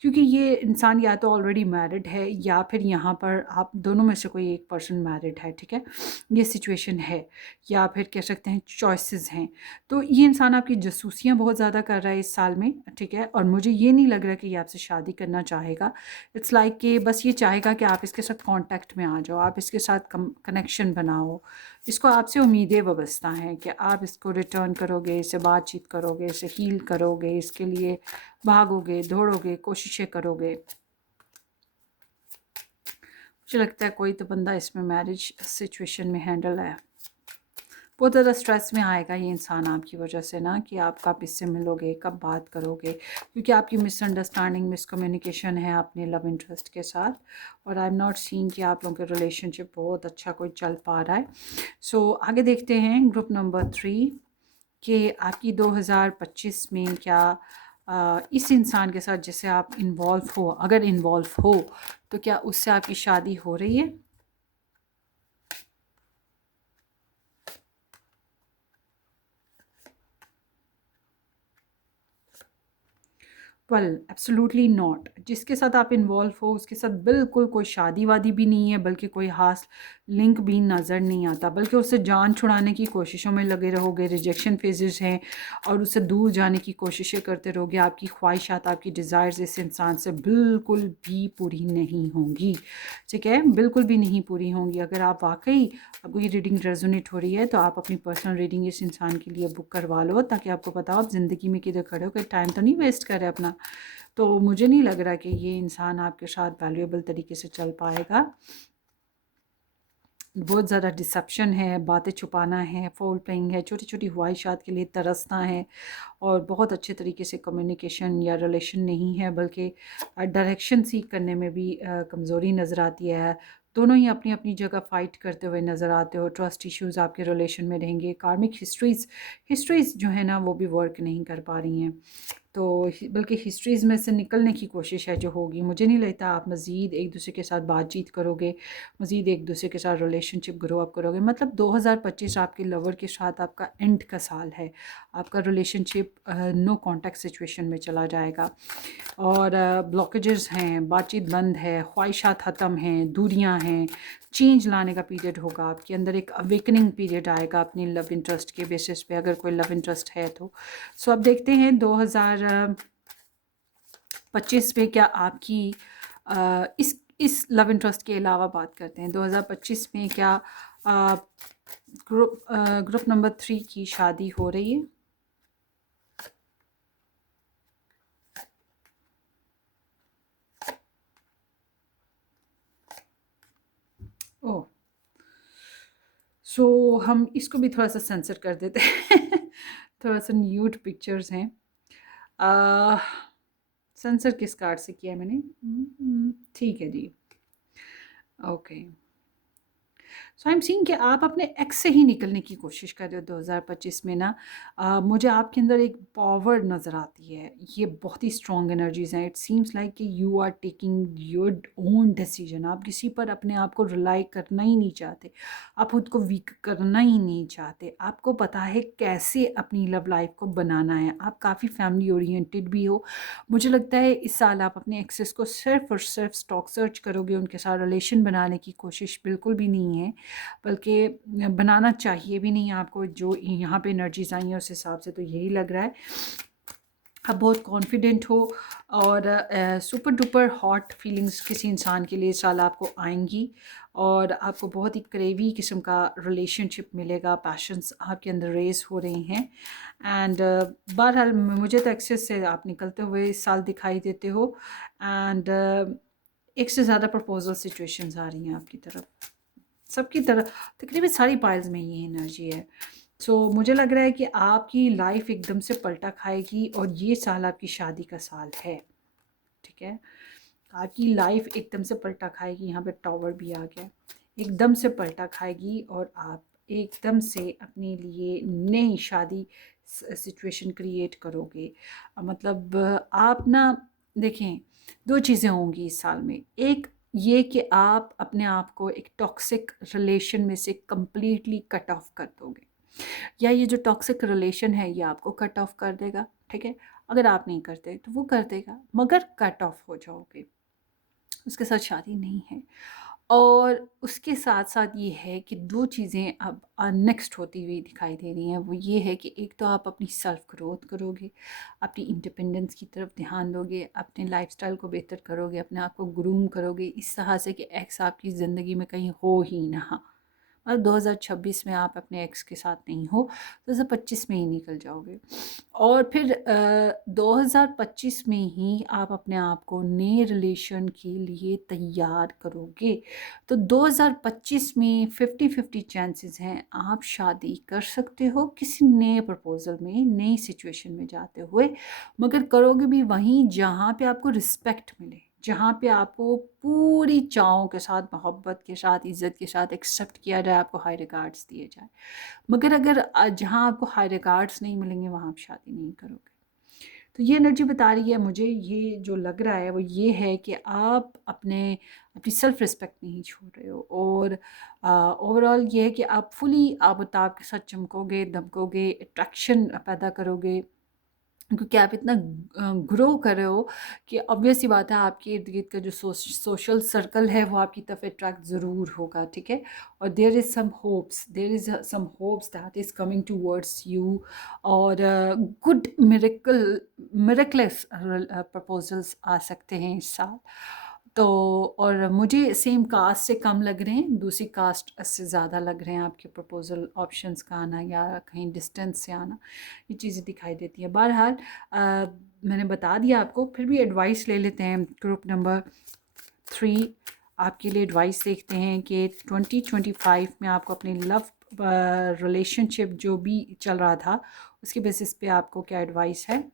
क्योंकि ये इंसान या तो ऑलरेडी मैरिड है या फिर यहाँ पर आप दोनों में से कोई एक पर्सन मैरिड है, ठीक है। ये सिचुएशन है, या फिर कह सकते हैं चॉइसेस हैं। तो ये इंसान आपकी जासूसियाँ बहुत ज़्यादा कर रहा है इस साल में, ठीक है। और मुझे ये नहीं लग रहा कि ये आपसे शादी करना चाहेगा। इट्स लाइक कि बस ये चाहेगा कि आप इसके साथ कांटेक्ट में आ जाओ, आप इसके साथ कनेक्शन बनाओ। इसको आपसे उम्मीदें वाबस्ता हैं कि आप इसको रिटर्न करोगे, इससे बातचीत करोगे, इसे हील करोगे, इसके लिए भागोगे, दौड़ोगे, कोशिशें करोगे। मुझे लगता है कोई तो बंदा इसमें मैरिज सिचुएशन में हैंडल है। बहुत ज़्यादा स्ट्रेस में आएगा ये इंसान आपकी वजह से ना, कि आप कब इससे मिलोगे, कब बात करोगे, क्योंकि आपकी मिसअंडरस्टैंडिंग, मिसकम्युनिकेशन है अपने लव इंटरेस्ट के साथ। और आई एम नॉट सीइंग कि आप लोगों के रिलेशनशिप बहुत अच्छा कोई चल पा रहा है। सो आगे देखते हैं ग्रुप नंबर 3 कि आपकी 2025 में क्या इस इंसान के साथ जिससे आप इन्वॉल्व हो, अगर इन्वॉल्व हो तो क्या उससे आपकी शादी हो रही है। Well absolutely not. जिसके साथ आप इन्वॉल्व हो उसके साथ बिल्कुल कोई शादी वादी भी नहीं है, बल्कि कोई खास लिंक भी नज़र नहीं आता, बल्कि उससे जान छुड़ाने की कोशिशों में लगे रहोगे। रिजेक्शन फेजेस हैं और उससे दूर जाने की कोशिशें करते रहोगे। आपकी ख्वाहिशात, आपकी डिज़ायर्स इस इंसान से बिल्कुल भी पूरी नहीं होंगी, ठीक है, बिल्कुल भी नहीं पूरी होंगी। अगर आप वाकई आपको ये रीडिंग रेजोनेट हो रही है तो आप अपनी पर्सनल रीडिंग इस इंसान के लिए बुक करवा लो, ताकि आपको पता हो आप ज़िंदगी में किधर खड़े हो, कोई टाइम तो नहीं वेस्ट करे अपना। तो मुझे नहीं लग रहा कि ये इंसान आपके साथ वैल्यूएबल तरीके से चल पाएगा। बहुत ज़्यादा डिसेप्शन है, बातें छुपाना है, फोल प्लेइंग है, छोटी छोटी ख्वाहिशात के लिए तरसना है, और बहुत अच्छे तरीके से कम्युनिकेशन या रिलेशन नहीं है, बल्कि डायरेक्शन सीख करने में भी कमज़ोरी नज़र आती है। दोनों ही अपनी अपनी जगह फ़ाइट करते हुए नज़र आते हो। ट्रस्ट इश्यूज़ आपके रिलेशन में रहेंगे। कार्मिक हिस्ट्रीज़ जो है ना वो भी वर्क नहीं कर पा रही हैं, तो बल्कि हिस्ट्रीज़ में से निकलने की कोशिश है जो होगी। मुझे नहीं लगता आप मज़ीद एक दूसरे के साथ बातचीत करोगे, मज़ीद एक दूसरे के साथ रिलेशनशिप ग्रो अप करोगे। मतलब 2025 आपके लवर के साथ आपका एंड का साल है। आपका रिलेशनशिप नो कॉन्टैक्ट सिचुएशन में चला जाएगा, और ब्लॉकेजेस हैं, बातचीत बंद है, ख्वाहिशात ख़त्म हैं, दूरियां हैं। चेंज लाने का पीरियड होगा आपके अंदर, एक अवेकनिंग पीरियड आएगा अपनी लव इंटरेस्ट के बेसिस पे, अगर कोई लव इंटरेस्ट है तो। सो अब देखते हैं 2025 में क्या आपकी इस लव इंटरेस्ट के अलावा बात करते हैं। 2025 में क्या ग्रुप नंबर 3 की शादी हो रही है। ओह, सो हम इसको भी थोड़ा सा सेंसर कर देते हैं थोड़ा सा न्यूड पिक्चर्स हैं। सेंसर किस कार्ड से किया है मैंने, ठीक है ji, okay. So I am seeing कि आप अपने एक्स से ही निकलने की कोशिश कर रहे हो 2025 में ना। मुझे आपके अंदर एक पावर नज़र आती है, ये बहुत ही स्ट्रॉन्ग एनर्जीज़ हैं। इट सीम्स लाइक कि you are taking your own decision. आप किसी पर अपने आप को रिलाई करना ही नहीं चाहते, आप खुद को वीक करना ही नहीं चाहते। आपको पता है कैसे अपनी लव लाइफ को बनाना है। आप काफ़ी फैमिली ओरिएंटेड भी हो। मुझे लगता है इस साल आप अपने एक्सेस को सिर्फ और सिर्फ स्टॉक सर्च करोगे, उनके साथ रिलेशन बनाने की कोशिश बिल्कुल भी नहीं है, बल्कि बनाना चाहिए भी नहीं आपको। जो यहाँ पे एनर्जीज आई हैं उस हिसाब से तो यही लग रहा है। आप बहुत कॉन्फिडेंट हो, और सुपर डुपर हॉट फीलिंग्स किसी इंसान के लिए इस साल आपको आएंगी, और आपको बहुत ही करीबी किस्म का रिलेशनशिप मिलेगा, पैशंस आपके अंदर रेज हो रहे हैं। एंड बहरहाल मुझे तो एक्सेस से आप निकलते हुए इस साल दिखाई देते हो। एंड एक से ज़्यादा प्रपोजल सिचुएशंस आ रही हैं आपकी तरफ, सबकी तरफ, तकरीबन सारी पाइल्स में ये एनर्जी है। सो मुझे लग रहा है कि आपकी लाइफ एकदम से पलटा खाएगी और ये साल आपकी शादी का साल है, ठीक है। आपकी लाइफ एकदम से पलटा खाएगी, यहाँ पे टावर भी आ गया, एकदम से पलटा खाएगी और आप एकदम से अपने लिए नई शादी सिचुएशन क्रिएट करोगे। मतलब आप ना देखें, दो चीज़ें होंगी इस साल में। एक ये कि आप अपने आप को एक टॉक्सिक रिलेशन में से कम्प्लीटली कट ऑफ कर दोगे, या ये जो टॉक्सिक रिलेशन है ये आपको कट ऑफ कर देगा, ठीक है। अगर आप नहीं करते तो वो कर देगा, मगर कट ऑफ हो जाओगे, उसके साथ शादी नहीं है। और उसके साथ साथ ये है कि दो चीज़ें अब नेक्स्ट होती हुई दिखाई दे रही हैं। वो ये है कि एक तो आप अपनी सेल्फ ग्रोथ करोगे, अपनी इंडिपेंडेंस की तरफ ध्यान दोगे, अपने लाइफस्टाइल को बेहतर करोगे, अपने आप को ग्रूम करोगे इस तरह से कि एक्स आपकी ज़िंदगी में कहीं हो ही ना। और 2026 में आप अपने एक्स के साथ नहीं हो, 2025 में ही निकल जाओगे। और फिर 2025 में ही आप अपने आप को नए रिलेशन के लिए तैयार करोगे। तो 2025 में 50-50 चांसेस हैं आप शादी कर सकते हो किसी नए प्रपोजल में, नई सिचुएशन में जाते हुए, मगर करोगे भी वहीं जहाँ पे आपको रिस्पेक्ट मिले, जहाँ पे आपको पूरी चाहों के साथ, मोहब्बत के साथ, इज़्ज़त के साथ एक्सेप्ट किया जाए, आपको हाई रिगार्ड्स दिए जाए। मगर अगर जहाँ आपको हाई रिगार्ड्स नहीं मिलेंगे वहाँ आप शादी नहीं करोगे। तो ये एनर्जी बता रही है मुझे, ये जो लग रहा है वो ये है कि आप अपनी सेल्फ रिस्पेक्ट नहीं छोड़ रहे हो। और ओवरऑल ये है कि आप फुली आबोताब के साथ चमकोगे, दमकोगे, अट्रैक्शन पैदा करोगे, क्योंकि आप इतना ग्रो कर रहे हो कि ऑब्वियस सी बात है आपके इर्द गिर्द का जो सोशल सर्कल है वो आपकी तरफ अट्रैक्ट ज़रूर होगा, ठीक है। और there is some hopes that is coming towards you. और गुड मिरेकलस प्रपोजल्स आ सकते हैं इस साल। तो और मुझे सेम कास्ट से कम लग रहे हैं, दूसरी कास्ट से ज़्यादा लग रहे हैं आपके प्रपोजल ऑप्शंस का आना, या कहीं डिस्टेंस से आना, ये चीज़ें दिखाई देती हैं। बहरहाल मैंने बता दिया आपको, फिर भी एडवाइस ले लेते हैं। ग्रुप नंबर 3 आपके लिए एडवाइस देखते हैं कि 2025 में आपको अपने लव रिलेशनशिप जो भी चल रहा था उसके बेसिस पे आपको क्या एडवाइस है,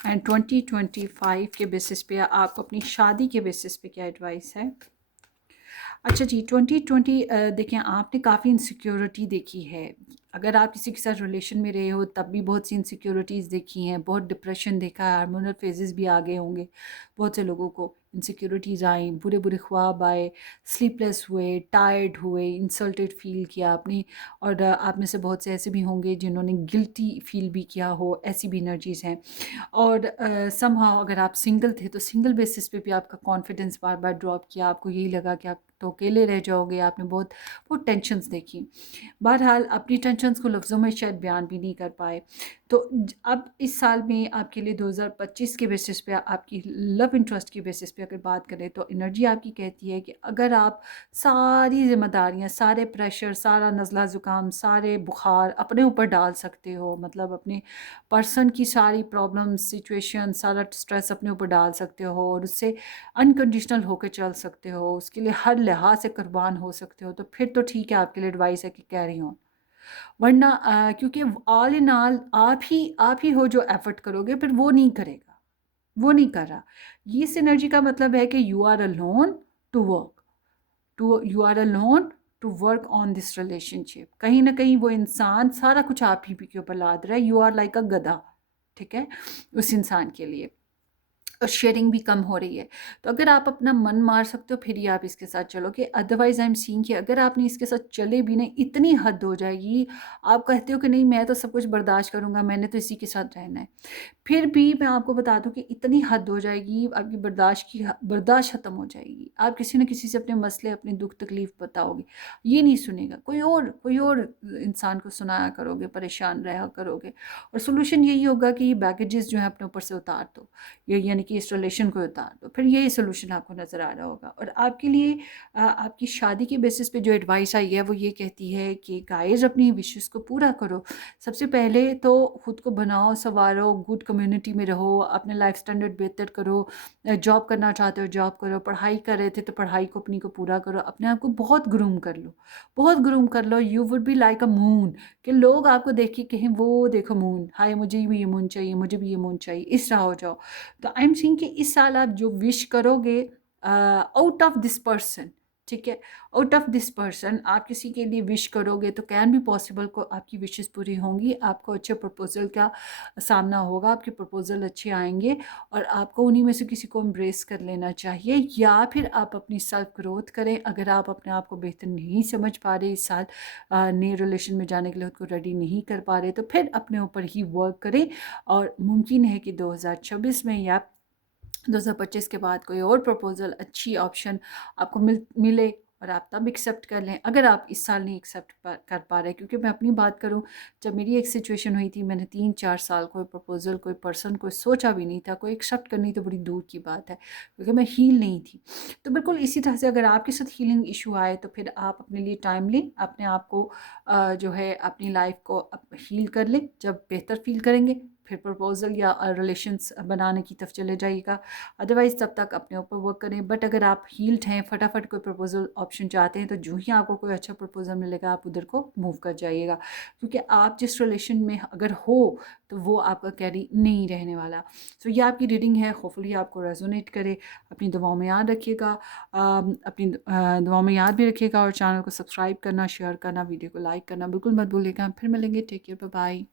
एंड 2025 के बेसिस पे आपको अपनी शादी के बेसिस पे क्या एडवाइस है। अच्छा जी, 2020 देखें, आपने काफ़ी इनसिक्योरिटी देखी है। अगर आप किसी के साथ रिलेशन में रहे हो तब भी बहुत सी इनसिक्योरिटीज़ देखी हैं, बहुत डिप्रेशन देखा है, हार्मोनल फेजेस भी आ गए होंगे बहुत से लोगों को। इनसिक्योरिटीज़ आई, बुरे बुरे ख्वाब आए, स्लीपलेस हुए, टायर्ड हुए, इंसल्टेड फील किया आपने। और आप में से बहुत से ऐसे भी होंगे जिन्होंने गिल्टी फील भी किया हो, ऐसी भी एनर्जीज़ हैं। और समहाउ अगर आप सिंगल थे तो सिंगल बेसिस पे भी आपका कॉन्फिडेंस बार बार ड्रॉप किया, आपको यही लगा कि आप तो अकेले रह जाओगे, आपने बहुत बहुत टेंशन्स देखी। बहरहाल अपनी टेंशन्स को लफ्ज़ों में शायद बयान भी नहीं कर पाए। तो अब इस साल में आपके लिए 2025 के बेसिस पे, आपकी लव इंटरेस्ट के बेसिस पे अगर बात करें तो एनर्जी आपकी कहती है कि अगर आप सारी ज़िम्मेदारियाँ, सारे प्रेशर, सारा नज़ला ज़ुकाम, सारे बुखार अपने ऊपर डाल सकते हो, मतलब अपने पर्सन की सारी प्रॉब्लम सिचुएशन, सारा स्ट्रेस अपने ऊपर डाल सकते हो और उससे अनकंडीशनल होकर चल सकते हो, उसके लिए हर लिहाज से कुर्बान हो सकते हो, तो फिर तो ठीक है, आपके लिए एडवाइस है कि कैरी ऑन। वरना क्योंकि ऑल इन ऑल आप ही हो जो एफर्ट करोगे, फिर वो नहीं करेगा, वो नहीं कर रहा। ये इस एनर्जी का मतलब है कि you are alone to work, you are alone to work on this relationship. कहीं ना कहीं वो इंसान सारा कुछ आप ही के ऊपर लाद रहा है, यू आर लाइक अ गधा, ठीक है, उस इंसान के लिए। और शेयरिंग भी कम हो रही है। तो अगर आप अपना मन मार सकते हो फिर ही आप इसके साथ चलोगे, अदरवाइज़ आई एम सीइंग कि अगर आपने इसके साथ चले भी नहीं, इतनी हद हो जाएगी, आप कहते हो कि नहीं मैं तो सब कुछ बर्दाश्त करूँगा, मैंने तो इसी के साथ रहना है। फिर भी मैं आपको बता दूं कि इतनी हद हो जाएगी, आपकी बर्दाश्त ख़त्म हो जाएगी। आप किसी न किसी से अपने मसले, अपने दुख तकलीफ़ बताओगे, ये नहीं सुनेगा, कोई और इंसान को सुनाया करोगे, परेशान रहा करोगे। और सोल्यूशन यही होगा कि ये बैगेजेस जो है अपने ऊपर से उतार दो, ये यानी कि इस रिलेशन को उतार दो, फिर ये सोल्यूशन आपको नज़र आ रहा होगा। और आपके लिए आपकी शादी के बेसिस पे जो एडवाइस आई है वो ये कहती है कि गाइस अपनी विशेस को पूरा करो। सबसे पहले तो खुद को बनाओ, संवारो, गुड कम्युनिटी में रहो, अपने लाइफ स्टैंडर्ड बेहतर करो, जॉब करना चाहते हो जॉब करो, पढ़ाई कर रहे थे तो पढ़ाई को अपनी को पूरा करो, अपने आप को बहुत ग्रूम कर लो, बहुत ग्रूम कर लो। You would be like a moon, कि लोग आपको देख के कहें वो देखो मून, हाय मुझे भी ये मून चाहिए, मुझे भी ये मून चाहिए, इस तरह हो जाओ। तो आई एम सीइंग कि इस साल आप जो विश करोगे आउट ऑफ दिस पर्सन, ठीक है, आउट ऑफ दिस पर्सन आप किसी के लिए विश करोगे तो कैन भी पॉसिबल को आपकी विशेस पूरी होंगी, आपको अच्छे प्रपोजल का सामना होगा, आपके प्रपोजल अच्छे आएंगे और आपको उन्हीं में से किसी को एम्ब्रेस कर लेना चाहिए। या फिर आप अपनी सेल्फ ग्रोथ करें। अगर आप अपने आप को बेहतर नहीं समझ पा रहे, इस साल नए रिलेशन में जाने के लिए खुद को रेडी नहीं कर पा रहे, तो फिर अपने ऊपर ही वर्क करें। और मुमकिन है कि 2026 में या 2025 के बाद कोई और प्रपोज़ल अच्छी ऑप्शन आपको मिले और आप तब एक्सेप्ट कर लें, अगर आप इस साल नहीं एक्सेप्ट कर पा रहे। क्योंकि मैं अपनी बात करूं, जब मेरी एक सिचुएशन हुई थी, मैंने 3-4 साल कोई प्रपोज़ल, कोई पर्सन, कोई सोचा भी नहीं था, कोई एक्सेप्ट करनी तो बड़ी दूर की बात है, क्योंकि मैं हील नहीं थी। तो बिल्कुल इसी तरह से अगर आपके साथ हीलिंग इशू आए तो फिर आप अपने लिए टाइम लें, अपने आप को जो है अपनी लाइफ को हील कर लें। जब बेहतर फील करेंगे फिर प्रपोज़ल या रिलेशंस बनाने की तरफ चले जाइएगा। अदरवाइज़ तब तक अपने ऊपर वर्क करें। बट अगर आप हील्ड हैं, फटाफट कोई प्रपोज़ल ऑप्शन चाहते हैं, तो जो ही आपको कोई अच्छा प्रपोज़ल मिलेगा आप उधर को मूव कर जाइएगा। क्योंकि आप जिस रिलेशन में अगर हो तो वो आपका कैरी नहीं रहने वाला। तो ये आपकी रीडिंग है, होपफुली आपको रेजोनेट करे। अपनी दुआओं में याद रखिएगा, अपनी दुआओं में याद भी रखिएगा और चैनल को सब्सक्राइब करना, शेयर करना, वीडियो को लाइक करना बिल्कुल मत भूलिएगा। फिर मिलेंगे, टेक केयर, बाय बाय।